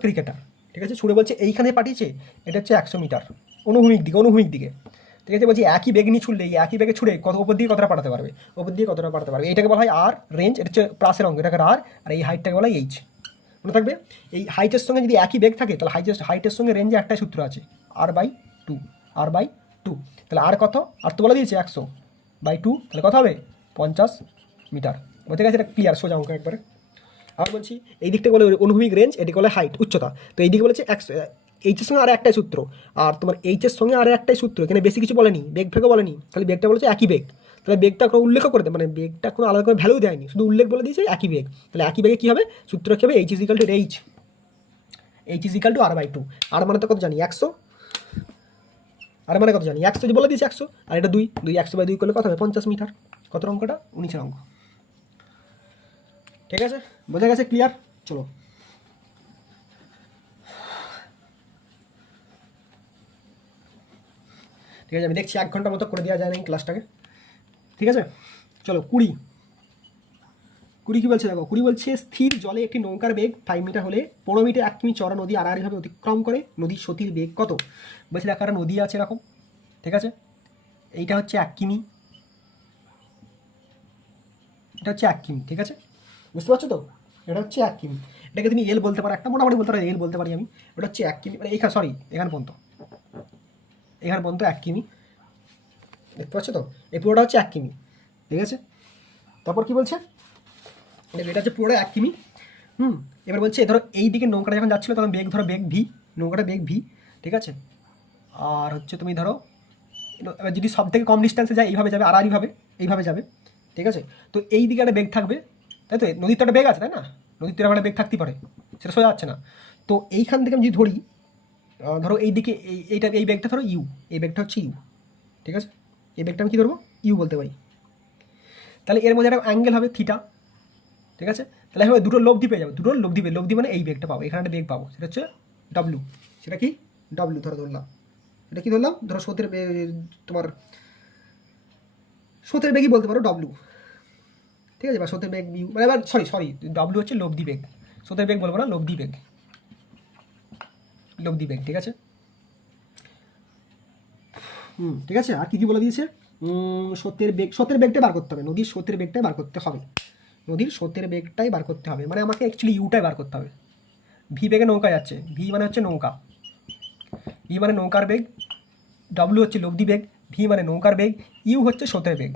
ক্রিকেটার, ঠিক আছে? ছুড়ে বলছে এইখানে পাঠিয়েছে, এটা হচ্ছে 100 মিটার অনুভূমিক দিকে, ঠিক আছে? বলছি একই বেগ নিয়ে ছুড়লে, এই একই বেগে ছুড়ে ওপর দিকে কতটা পাঠাতে পারবে, এটাকে বলা হয় আর রেঞ্জ, এটা হচ্ছে প্লাসের অঙ্ক, এটাকে আর এই হাইটটাকে বলা হয় এইচ। মনে থাকবে এই হাইটের সঙ্গে যদি একই বেগ থাকে তাহলে হাইটের সঙ্গে রেঞ্জে একটাই সূত্র আছে, r/2, তাহলে আর কত? আর তো বলে দিয়েছে 100/2, তাহলে কত হবে 50 মিটার। বুঝতে গেছে? এটা ক্লিয়ার, সোজা অঙ্ক একবারে। আবার বলছি এই দিকটা বলে অনুভূমিক রেঞ্জ, এটিকে বলে হাইট, উচ্চতা, তো এই দিকে বলেছে 100, এইচের সঙ্গে আর একটাই সূত্র, আর তোমার এইচের সঙ্গে আর একটাই সূত্র, এখানে বেশি কিছু বলেনি, বেগ ফেগও বলেনি, খালি বেগটা বলেছে একই বেগ, তাহলে বেগটা কোনো উল্লেখ করে দেয়, মানে বেগটা কোনো আলাদা করে ভ্যালু দেয়নি, শুধু উল্লেখ বলে দিয়েছে একই বেগ, তাহলে একই বেগে কী হবে সূত্র কী হবে, h = r/2, আর মানে তো কত জানি 100, আর মানে কত জানি 100, যে বলে দিয়েছে 100, আর এটা 2, 100/2 করলে কত হবে 50 মিটার। কত অঙ্কটা? 19 অঙ্ক, ঠিক আছে? বোঝা গেছে? ক্লিয়ার? চলো ঠিক আছে, আমি দেখছি 1 ঘন্টা মতো করে দেওয়া যায় নাকি ক্লাসটাকে, ঠিক আছে? চলো 20 কী বলছে দেখো, 20 বলছে স্থির জলে একটি নৌকার বেগ 5 মিটার হলে 15 মিটার 1 কিমি চড়া নদী আড়াআড়িভাবে অতিক্রম করে, নদীর সতীর বেগ কত? বলছে দেখো একটা নদী আছে এরকম, ঠিক আছে? এইটা হচ্ছে 1 কিমি, এটা হচ্ছে 1 কিমি, ঠিক আছে? বুঝতে পারছো তো? এটা হচ্ছে 1 কিমি, এটাকে তুমি এল বলতে পারো, একটা মোটামুটি বলতে পারো, এল বলতে পারি আমি। ওটা হচ্ছে 1 কিমি, মানে এখানে পর্যন্ত 1 কিমি, দেখতে পাচ্ছ তো? এই পুরোটা হচ্ছে 1 কিমি, ঠিক আছে? তারপর কি বলছে? এটা হচ্ছে পুরোটা 1 কিমি। এবার বলছে ধরো এই দিকে নৌকাটা যখন যাচ্ছিলো তখন বেগ ধরো বেগ ভি, নৌকাটা বেগ ভি, ঠিক আছে? আর হচ্ছে তুমি ধরো এবার যদি সব থেকে কম ডিস্টেন্সে যায় এইভাবে যাবে, এইভাবে যাবে, ঠিক আছে? তো এই দিকে একটা বেগ থাকবে, তাই তো? নদীর তো একটা বেগ আছে, তাই না? নদীর তো একটা বেগ থাকতেই পারে, সেটা সোজা যাচ্ছে না। তো এইখান থেকে আমি যদি ধরি, ধরো এই দিকে এই বেগটা ধরো ইউ, এই বেগটা হচ্ছে ইউ, ঠিক আছে? এই বেগটা আমি কী ধরবো? ইউ বলতে পারি। তাহলে এর মধ্যে একটা অ্যাঙ্গেল হবে থিটা, ঠিক আছে? তাহলে হবে দুটো লব্ধি পেয়ে যাবো, লব্ধি মানে এই বেগটা পাবো, এখানে একটা বেগ পাবো, সেটা হচ্ছে ডব্লিউ। সেটা কি? ডব্লিউ ধরলাম। এটা কি ধরলাম? ধরো তোমার স্রোতের বেগই বলতে পারো ডব্লিউ, ঠিক আছে? বা স্রোতের বেগ ইউ, মানে এবার সরি ডব্লিউ হচ্ছে লব্ধি বেগ, স্রোতের বেগ বলবো না, লব্ধি বেগ, ঠিক আছে? ঠিক আছে। আর কি বলে দিয়েছে? স্রোতের বেগটা বার করতে হবে, নদীর স্রোতের বেগটাই বার করতে হবে, মানে আমাকে অ্যাকচুয়ালি ইউটাই বার করতে হবে। ভি বেগে নৌকা যাচ্ছে, ভি মানে হচ্ছে নৌকা, ই মানে নৌকার বেগ, ডব্লিউ হচ্ছে লব্ধি বেগ, ভি মানে নৌকার বেগ, ইউ হচ্ছে স্রোতের বেগ।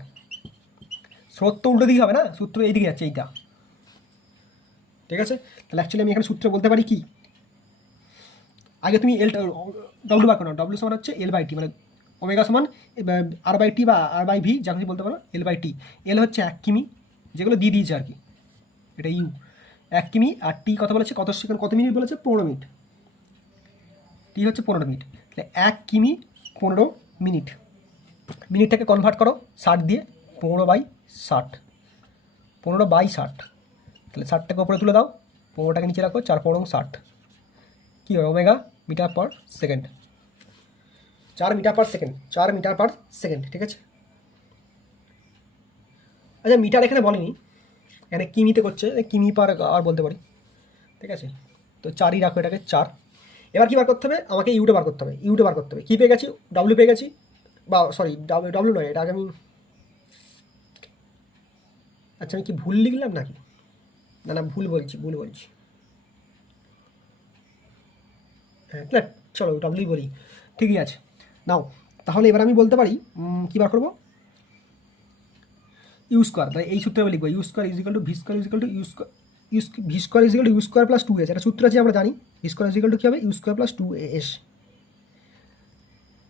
স্রোত তো উল্টো দিকে হবে না, সূত্র এইদিকে যাচ্ছে, এইটা, ঠিক আছে? তাহলে অ্যাকচুয়ালি আমি এখানে সূত্র বলতে পারি কি, আগে তুমি ডব্লিউ বার করো, ডব্লিউ সমান হচ্ছে L/T, মানে ওমেগা সমান r/T বা r/v, যা কিছু বলতে পারো, L/T। এল হচ্ছে 1 কিমি, যেগুলো দিয়ে দিয়েছে আর কি, এটা ইউ 1 কিমি, আর টি কথা বলেছে কত সেকেন্ড, কত মিনিট বলেছে? 15 মিনিট, টি হচ্ছে 15 মিনিট, তাহলে 1 কিমি 15 মিনিট, মিনিটটাকে কনভার্ট করো 60 দিয়ে, 15/60, তাহলে 60টাকে উপরে তুলে দাও, 15টাকে নিচে রাখো, 4×15 = 60, কী হবে omega meter per second, 4 meter per second, ঠিক আছে? আচ্ছা মিটার এখানে বলেনি, এখানে কিমিতে করছে, কিমি পার আর বলতে পারি, ঠিক আছে? তো 4ই রাখো, এটাকে 4। এবার কী বার করতে হবে? আমাকে ইউটা বার করতে হবে, কী পেয়ে গেছি? ডব্লিউ পেয়ে গেছি, বা সরি ডব্লিউ নয়, এটা আগে আমি, আচ্ছা আমি কি ভুল লিখলাম নাকি, না না ভুল বলছি, হ্যাঁ না, চলো ডব্লিউ বলি, ঠিকই আছে। নাও তাহলে এবার আমি বলতে পারি কী বার করবো, ইউ স্কোয়ার, তাই এই সূত্রে আমি লিখবো U square is equal to V square is equal to V square is equal to U square plus two S, এটা সূত্র আছে আমরা জানি, ভি স্কোয়ার ইজিক্যাল টু কী হবে, U square plus two S.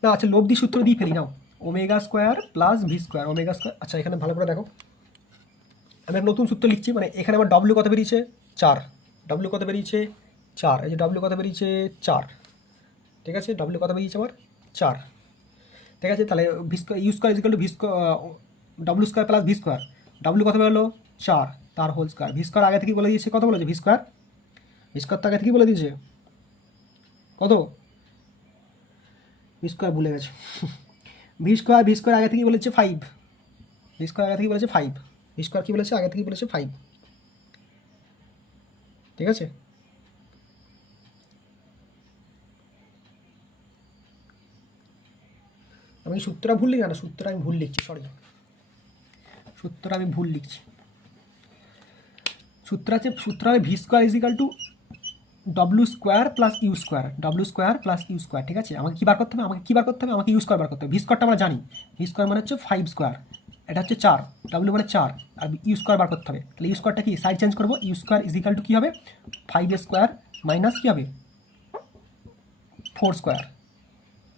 না আচ্ছা লব্ধি সূত্র দিয়ে ফেলি, নাও omega square plus V square omega square, আচ্ছা এখানে ভালো করে দেখো, আমি একটা নতুন সূত্র লিখছি, মানে এখানে আমার ডব্লিউ কত বেরিয়েছে 4, ডব্লিউ কত বেরিয়েছে 4, এই যে ডব্লিউ কত বেরিয়েছে 4, ঠিক আছে, ডব্লিউ কত বেরিয়েছে আমার 4, ঠিক আছে। তাহলে V square U square is equal to V square W square plus V square, W কত বেরোলো 4 তার হোল স্কোয়ার, ভি স্কোয়ার আগে থেকেই বলে দিয়েছে, কত বলেছে ভি স্কোয়ার, ভি স্কোয়ার তো আগে থেকেই বলে দিয়েছে কত, ভি স্কোয়ার ভুলে গেছে ভি স্কোয়ার আগে থেকেই বলেছে 5, ভি স্কোয়ার আগে থেকেই বলেছে 5, ভি স্কোয়ার কী বলেছে আগে থেকেই বলেছে 5, ঠিক আছে। আমি সূত্রটা ভুল লিখি না, সূত্রটা আমি ভুল লিখছি, সরি সূত্রটা আমি ভুল লিখছি, সূত্র হবে V square is equal to W square plus U square, W square plus U square, ঠিক আছে। আমাকে কী বার করতে হবে, আমাকে ইউ স্কোয়ার বার করতে হবে, ভি স্কোয়ারটা আমরা জানি, ভি স্কোয়ার মানে হচ্ছে 5 স্কোয়ার, এটা হচ্ছে 4, ডব্লিউ মানে 4, আর ইউ স্কোয়ার বার করতে হবে, তাহলে ইউ স্কোয়ারটা কি সাইড চেঞ্জ করবো, ইউ স্কোয়ার ইজিক্যাল টু কী হবে 5 স্কোয়ার মাইনাস কী হবে 4 স্কোয়ার,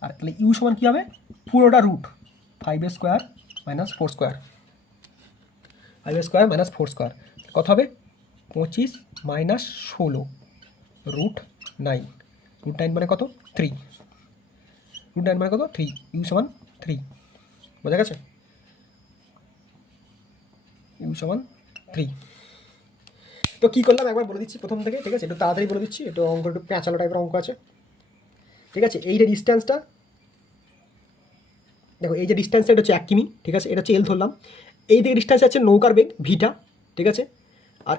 আর তাহলে ইউ সমান কী হবে পুরোটা root 5 square minus 4 square, 5 square minus 4 square কত হবে 25 মাইনাস 16 রুট 9, রুট 9 মানে কত 3, রুট 9 মানে কত 3, ইউ সমান 3, বোঝা গেছে, ইউ সমান 3। তো কী করলাম একবার বলে দিচ্ছি প্রথম থেকে, ঠিক আছে, একটু তাড়াতাড়ি বলে দিচ্ছি, একটু অঙ্ক একটু প্যাঁচালো টাইপের অঙ্ক আছে, ঠিক আছে। এই যে ডিস্ট্যান্সটা দেখো, এই যে ডিস্ট্যান্সটা এটা হচ্ছে 1 কিমি, ঠিক আছে, এটা হচ্ছে এল ধরলাম, এই দিকে ডিস্ট্যান্স আছে নৌকার বেগ ভিটা, ঠিক আছে, আর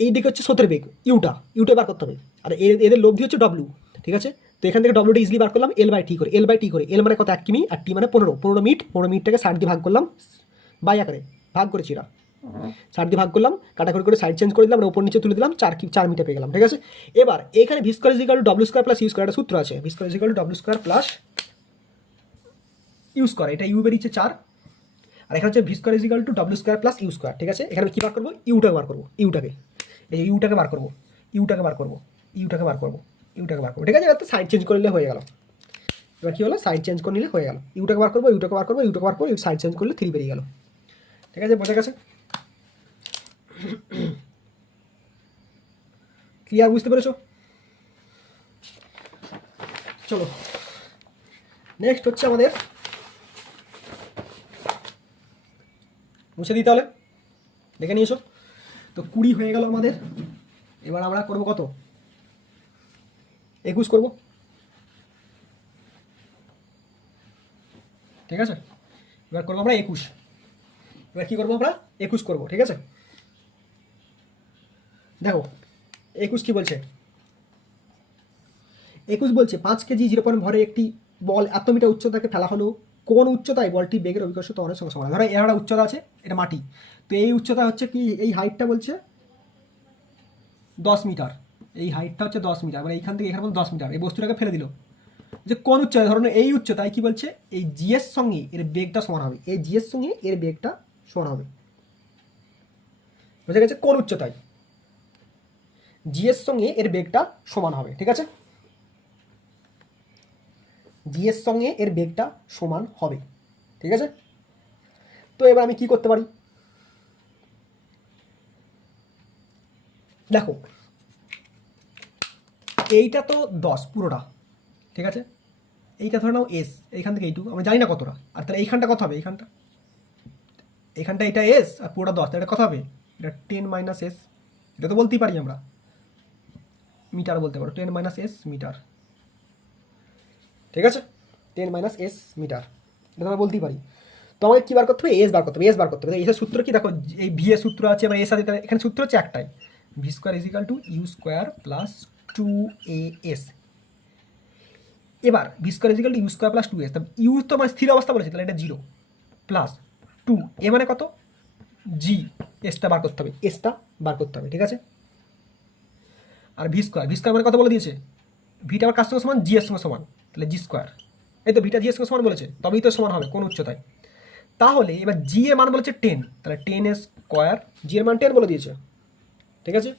এই দিকে হচ্ছে স্রোতের বেগ ইউটা বার করতে হবে, আর এদের লব্ধি হচ্ছে ডব্লিউ, ঠিক আছে। তো এখান থেকে ডব্লিউটা ইজিলি বার করলাম এল বাই টি করে, এল মানে কত 1 কিমি, আর টি মানে 15 মিনিটটাকে 60 দিয়ে ভাগ করলাম, বাই আকারে ভাগ করেছি এরা, 60 দিয়ে ভাগ করলাম, কাটাকুটি করে সাইড চেঞ্জ করে দিলাম, ওপর নিচে তুলে দিলাম, 4 মিটার পেয়ে গেলাম, ঠিক আছে। এবার এখানে V square is equal to W square plus U square, একটা সূত্র আছে, V square is equal to W square plus U square, এটা ইউ বেরিয়েছে 4, আর এখানে হচ্ছে V square is equal to W square plus U square, ঠিক আছে। এখানে কী বার করবো ইউটাকে বার করবো, এই যে ইউটাকে বার করবো, ঠিক আছে। এবার তো সাইড চেঞ্জ করে নিলে হয়ে গেল, এবার কী হলো সাইড চেঞ্জ করে নিলে হয়ে গেল, ইউটাকে বার করবো, সাইড চেঞ্জ করলে 3 বেরিয়ে গেল, ঠিক আছে, বোঝা গেছে, ক্লিয়ার, বুঝতে পেরেছো। চলো নেক্সট হচ্ছে আমাদের, মুছে দিই তাহলে, দেখে নিয়েছো তো 20 হয়ে গেল আমাদের, এবার আমরা করবো কত 21 করবো, ঠিক আছে। এবার করবো আমরা 21, এবার কী করবো আমরা 21 করবো, ঠিক আছে। দেখো 21 কী বলছে, 21 বলছে 5 কেজি 0 ভরে একটি বল এত মিটার উচ্চতাকে ফেলা হলো, কোন উচ্চতায় বলটি বেগের অভিকর্ষ ত্বরণের সঙ্গে সমান, ধরো এর একটা উচ্চতা আছে, এটা মাটি, তো এই উচ্চতা হচ্ছে কি, এই হাইটটা বলছে 10 মিটার, এই হাইটটা হচ্ছে 10 মিটার, মানে এইখান থেকে এখানে 10 মিটার, এই বস্তুটাকে ফেলে দিল, যে কোন উচ্চতায়, ধরুন এই উচ্চতায় কি বলছে, এই জিএস সঙ্গে এর বেগটা সমান হবে, এই জিএস সঙ্গে এর বেগটা সমান হবে, বুঝা গেছে, কোন উচ্চতায় জিএস সঙ্গে এর বেগটা সমান হবে, ঠিক আছে, জিএস সঙ্গে এর বেগটা সমান হবে, ঠিক আছে। তো এবার আমি কি করতে পারি, দেখো এইটা তো 10 পুরোটা, ঠিক আছে, এইটা ধরে নাও এস, এইখান থেকে এইটুকু আমরা জানি না কতটা, আর তাহলে এইখানটা কত হবে, এইখানটা এটা এস, আর পুরোটা 10, এটা কত হবে, এটা 10 মাইনাস এস, এটা তো বলতেই পারি আমরা, মিটার বলতে পারো, 10 মাইনাস এস মিটার, ঠিক আছে, 10 মাইনাস এস মিটার, এটা আমরা বলতেই পারি। তো আমাকে কী বার করতে হবে, এস বার করতে হবে, এসের সূত্র কি, দেখো এই ভি এর সূত্র আছে, এবার এস আছে, এখানে সূত্র হচ্ছে একটাই, V square is equal to U square plus 2 A S, এবার V square is equal to U square plus two S, U তো মানে স্থির অবস্থা বলেছে, তাহলে এটা 0 প্লাস 2 এ মানে কত জি, এসটা বার করতে হবে, এসটা বার করতে হবে, ঠিক আছে। আর ভি স্কোয়ার মানে কত বলে দিয়েছে, ভিটা আমার কার সঙ্গে সমান, জি এর সঙ্গে সমান, তাহলে জি স্কোয়ার, এই তো ভিটা জি এর সঙ্গে সমান বলেছে, তবেই তো সমান হবে কোন উচ্চতায়। তাহলে এবার জি এর মান বলেছে 10, তাহলে 10 এর স্কোয়ার, জি এর মান 10 বলে দিয়েছে, ঠিক আছে।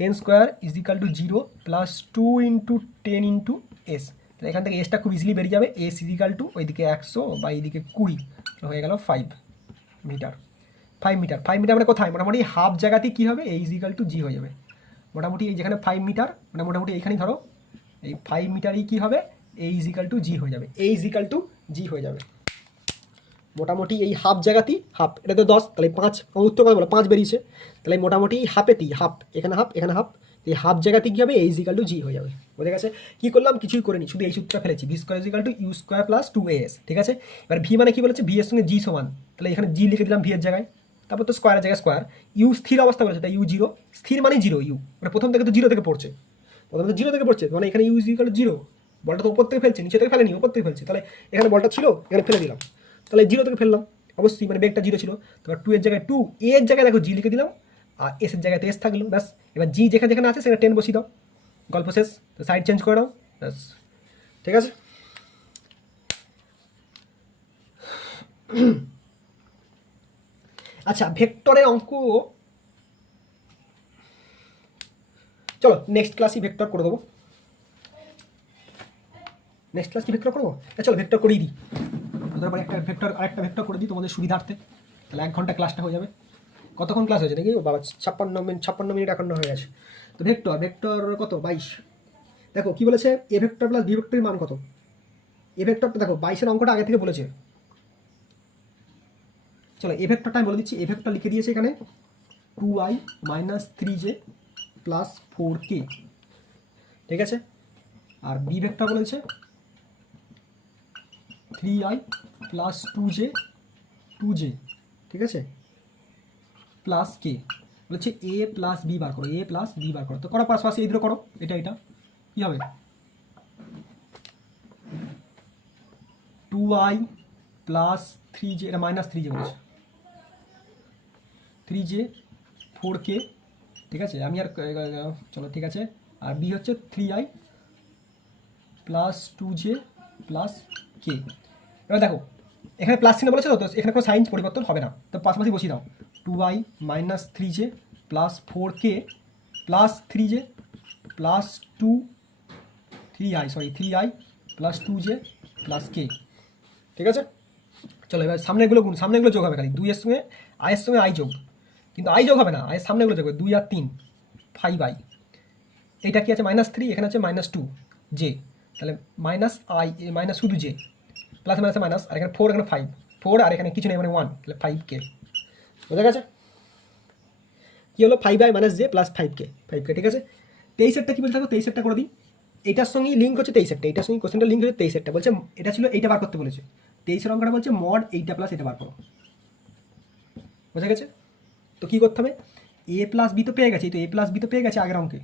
10 square is equal two 0 plus 2 into 10 into S, তাহলে এখান থেকে এসটা খুব ইজিলি বেরিয়ে যাবে, এস ইজ ইকাল টু ওইদিকে 100 বা এইদিকে 20, হয়ে গেল 5 মিটার। 5 মিটার মানে কোথায়, মোটামুটি হাফ জায়গাতেই কী হবে, এ ইজ ইকাল টু জি হয়ে যাবে। মোটামুটি এই যেখানে 5 মিটার, মানে মোটামুটি এইখানেই ধরো এই 5 মিটারই কী হবে, এ ইজ ইকাল টু জি হয়ে যাবে, এ ইজ ইকাল টু জি হয়ে যাবে। মোটামুটি এই হাফ জায়গাতেই হাফ, এটা তো 10, তাহলে 5 উত্তর কথা বলো 5 বেরিয়েছে, তাহলে মোটামুটি হাফেতেই হাফ, এখানে হাফ এখানে হাফ, এই হাফ জায়গাতে কী হবে, এ ইজ ইকাল টু জি হয়ে যাবে। বোঝা গেছে? কী করলাম, কিছুই করিনি, শুধু এই সূত্রটা ফেলেছি, V square is equal to U square plus 2as, ঠিক আছে। এবার ভি মানে কী বলেছে, ভি এর সঙ্গে জি সমান, তাহলে এখানে জি লিখে দিলাম ভি এর জায়গায়, তারপর তো স্কোয়ারের জায়গায় স্কোয়ার, ইউ স্থির অবস্থা বলেছে, তাই ইউ 0, স্থির মানে 0, ইউ মানে প্রথম থেকে তো 0 থেকে পড়ছে, প্রথম থেকে 0 থেকে পড়ছে, মানে এখানে ইউ ইজ ইকাল টু 0, বলটা তো উপর থেকে ফেলছে, নিচে থেকে ফেলেনি, উপর থেকে ফেলছে, তাহলে এখানে বলটা ছিল, এখানে ফেলে দিলাম, তাহলে 0 থেকে ফেললাম, অবশ্যই মানে বেগটা 0 ছিল, তারপর 2 এর জায়গায় 2, এ এর জায়গায় দেখো জি লিখে দিলাম, আর এস এর জায়গায় তো এস থাকলো, ব্যাস। এবার জি যেখানে যেখানে আছে সেখানে 10 বসিয়ে দাও, গল্প শেষ, তো সাইড চেঞ্জ করে দাও, ব্যাস, ঠিক আছে। আচ্ছা, ভেক্টরের অঙ্ক, চলো নেক্সট ক্লাসই ভেক্টর করে দেবো, নেক্সট ক্লাস কি ভেক্টর করবো, চলো ভেক্টর করেই দিই, তারপরে একটা ভেক্টর আরেকটা ভেক্টর করে দিই তোমাদের সুবিধার্থে, তাহলে 1 ঘন্টা ক্লাসটা হয়ে যাবে। কতক্ষণ ক্লাস হয়েছে নাকি, ও বাবা 56 মিনিট এখন হয়ে গেছে। তো ভেক্টর কত 22, দেখো কি বলেছে, এ ভেক্টর প্লাস বি ভেক্টরের মান কত, এ ভেক্টরটা দেখো 22-এর অঙ্কটা আগে থেকে বলেছে, চলো এ ভেক্টরটা আমি বলে দিচ্ছি, এ ভেক্টর লিখে দিয়েছে এখানে 2i minus 3j plus 4k, ঠিক আছে। আর বি ভেক্টর বলেছে 3i প্লাস 2j, ঠিক আছে, প্লাস কে, বলছে এ প্লাস বি বার করো, এ প্লাস বি বার করো, তো করো পাশাপাশি এই দুটো করো, এটা কী হবে, 2i প্লাস 3j, এটা মাইনাস 3j বলেছে, 3j 4k, ঠিক আছে। আমি আর চলো ঠিক আছে, আর বি হচ্ছে 3i প্লাস 2j প্লাস কে। এবার দেখো এখানে প্লাস চিহ্ন বলেছে, তো এখানে কোনো সাইন পরিবর্তন হবে না, তো পাশাপাশি বসিয়ে দাও, 2i minus 3j plus 4k plus 3j plus 3i plus 2j plus K, ঠিক আছে। চলো এবার সামনেগুলো গুণ, সামনেগুলো যোগ হবে খালি, 2 এর সঙ্গে আয়ের সঙ্গে আই যোগ, কিন্তু আই যোগ হবে না, আয়ের সামনেগুলো যোগ হবে, 2 আর 3 5i, এটা কি আছে -3, এখানে আছে -2j, তাহলে মাইনাস আই মাইনাস শুধু জে, প্লাস মাইনাসে মাইনাস, আর এখানে 4, এখানে 5, 4 আর এখানে কিছু নেই মানে 1, তাহলে 5k, বোঝা গেছে কি হলো, 5i minus J plus 5k, ঠিক আছে। 23-এরটা কি বলতে থাকো, 23-এরটা করে দিই, এটার সঙ্গেই লিঙ্ক হচ্ছে 23-এরটা, এটার সঙ্গে কোশ্চেনটা লিঙ্ক হচ্ছে 23-এরটা, বলছে এটা ছিল এইটা বার করতে বলেছে, 23-এর অঙ্কটা বলছে মড এইটা প্লাস এটা বার করো, বোঝা গেছে। তো কী করতে হবে, এ প্লাস বি তো পেয়ে গেছি, তো এ প্লাস বি তো পেয়ে গেছে আগের অঙ্কে,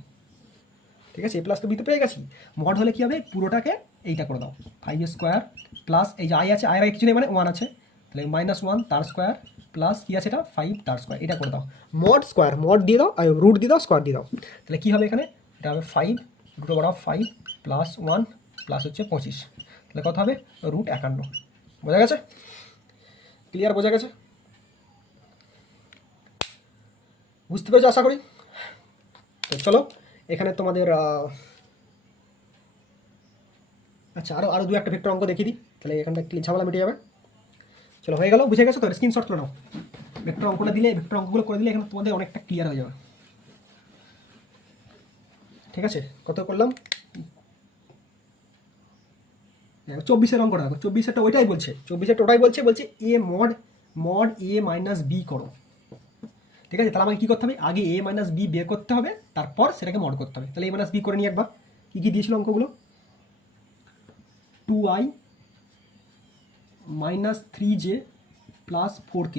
ঠিক আছে, এ প্লাস তো বি তো পেয়ে গেছি, মড হলে কী হবে, পুরোটাকে এইটা করে দাও, 5 স্কোয়ার প্লাস এই যে আই আছে, আয়ের আগে কিছু নেই মানে 1 আছে, তাহলে -1 তার স্কোয়ার প্লাস কী আছে এটা 5 তার স্কোয়ার, এটা করে দাও, মড স্কোয়ার, মড দিয়ে দাও আর রুট দিয়ে দাও, স্কোয়ার দিয়ে দাও, তাহলে কী হবে এখানে, এটা হবে 5 root over of 5 plus 1 plus হচ্ছে 25, তাহলে কত হবে √51, বোঝা গেছে, ক্লিয়ার, বোঝা গেছে, বুঝতে পেরেছো আশা করি। তো চলো এখানে তোমাদের আচ্ছা আরও 2-1 ভেক্টর অঙ্ক দেখিয়ে দিই, তাহলে এখানটা একটু ঝামেলা মিটে যাবে। চলো হয়ে গেল, বুঝে গেছো তো, স্ক্রিনশট করে নাও, ভেক্টর অঙ্কটা দিলে, ভেক্টর অঙ্কগুলো করে দিলে এখানে তোমাদের অনেকটা ক্লিয়ার হয়ে যাবে, ঠিক আছে। কত করলাম, 24-এর অঙ্কটা দেখো, 24-এরটা ওইটাই বলছে, 24-এরটা ওটাই বলছে A mod A minus B করো, ঠিক আছে। তাহলে আমাকে কী করতে হবে, আগে এ মাইনাস বি বের করতে হবে, তারপর সেটাকে মড করতে হবে, তাহলে এ মাইনাস বি করে নিই একবার, কী কী দিয়েছিল অঙ্কগুলো, 2i minus 3j plus 4k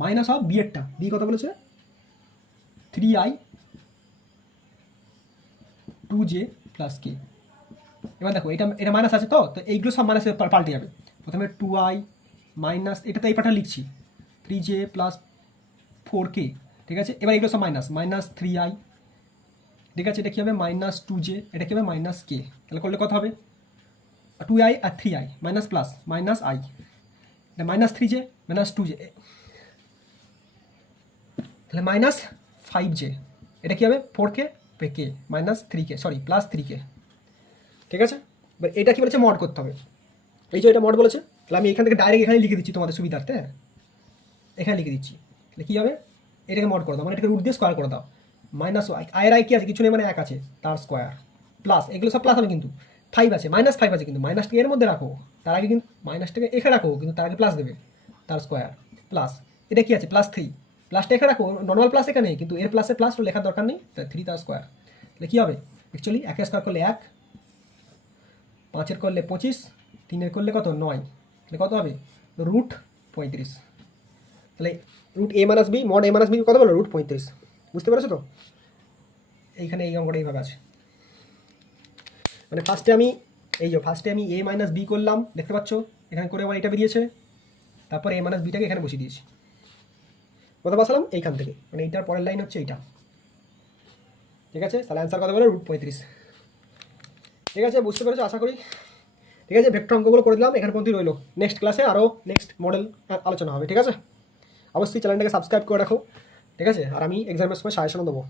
minus of B এরটা, বি কত বলেছে 3i 2j প্লাস কে, এবার দেখো এটা এটা মাইনাস আছে, তো এইগুলো সব মাইনাসে পাল্টে যাবে। প্রথমে 2i মাইনাস, এটা তো এই পাটা লিখছি 3j প্লাস 4k, ঠিক আছে। এবার এগুলো সব মাইনাস, মাইনাস 3i, ঠিক আছে। এটা কী হবে মাইনাস 2j, এটা কী হবে মাইনাস k, তাহলে করলে কত হবে 2i আর 3i minus plus minus i, এটা মাইনাস 3j মাইনাস 2j, তাহলে মাইনাস 5j, এটা কী হবে 4k কে minus 3k, sorry plus 3k, ঠিক আছে। এবার এটা কী বলেছে মড করতে হবে, এই যে এটা মড বলেছে, তাহলে আমি এখান থেকে ডাইরেক্ট এখানে লিখে দিচ্ছি তোমাদের সুবিধার্থে, হ্যাঁ এখানে লিখে দিচ্ছি। তাহলে কী হবে এটাকে মড করে দাও, মানে এটাকে রুট দিয়ে স্কোয়ার করে দাও, মাইনাস আয়ের আয় কী আছে কিছু নেই, মানে 1 আছে তার স্কোয়ার, প্লাস এগুলো সব প্লাস হবে কিন্তু 5 আছে, মাইনাস 5 আছে কিন্তু মাইনাসটাকে এর মধ্যে রাখো, তার আগে কিন্তু মাইনাসটাকে এখানে রাখো, কিন্তু তার আগে প্লাস দেবে, তার স্কোয়ার প্লাস এটা কী আছে প্লাস 3, প্লাসটা এখানে রাখো, নর্মাল প্লাস এখানে কিন্তু এর প্লাসে প্লাস লেখার দরকার নেই, 3 তার স্কোয়ার। তাহলে কী হবে অ্যাকচুয়ালি 1 স্কোয়ার করলে 1, 5 করলে 25, 3 করলে কত 9, তাহলে কত হবে রুট 35, তাহলে root a minus B mod a minus B কত বলো রুট 35, বুঝতে পেরেছো তো। এইখানে এই অঙ্কটা এইভাবে আছে, মানে ফার্স্টে আমি a মাইনাস বি করলাম, দেখতে পাচ্ছ এখানে করে আমার এটা বেরিয়েছে, তারপর a মাইনাস বিটাকে এখানে বসিয়ে দিয়েছি, কত বসালাম এইখান থেকে, মানে এইটার পরের লাইন হচ্ছে এইটা, ঠিক আছে। তাহলে অ্যান্সার কত বলো রুট 35, ঠিক আছে বুঝতে পেরেছো আশা করি। ঠিক আছে ভেক্টর অঙ্কগুলো করে দিলাম, এখানে পর্যন্তই রইলো, নেক্সট ক্লাসে আরও নেক্সট মডেল আলোচনা হবে, ঠিক আছে। অবশ্যই চ্যানেলটাকে সাবস্ক্রাইব করে রাখো, ঠিক আছে। আর আমি এক্সামের সময় সাজেশনও দেবো।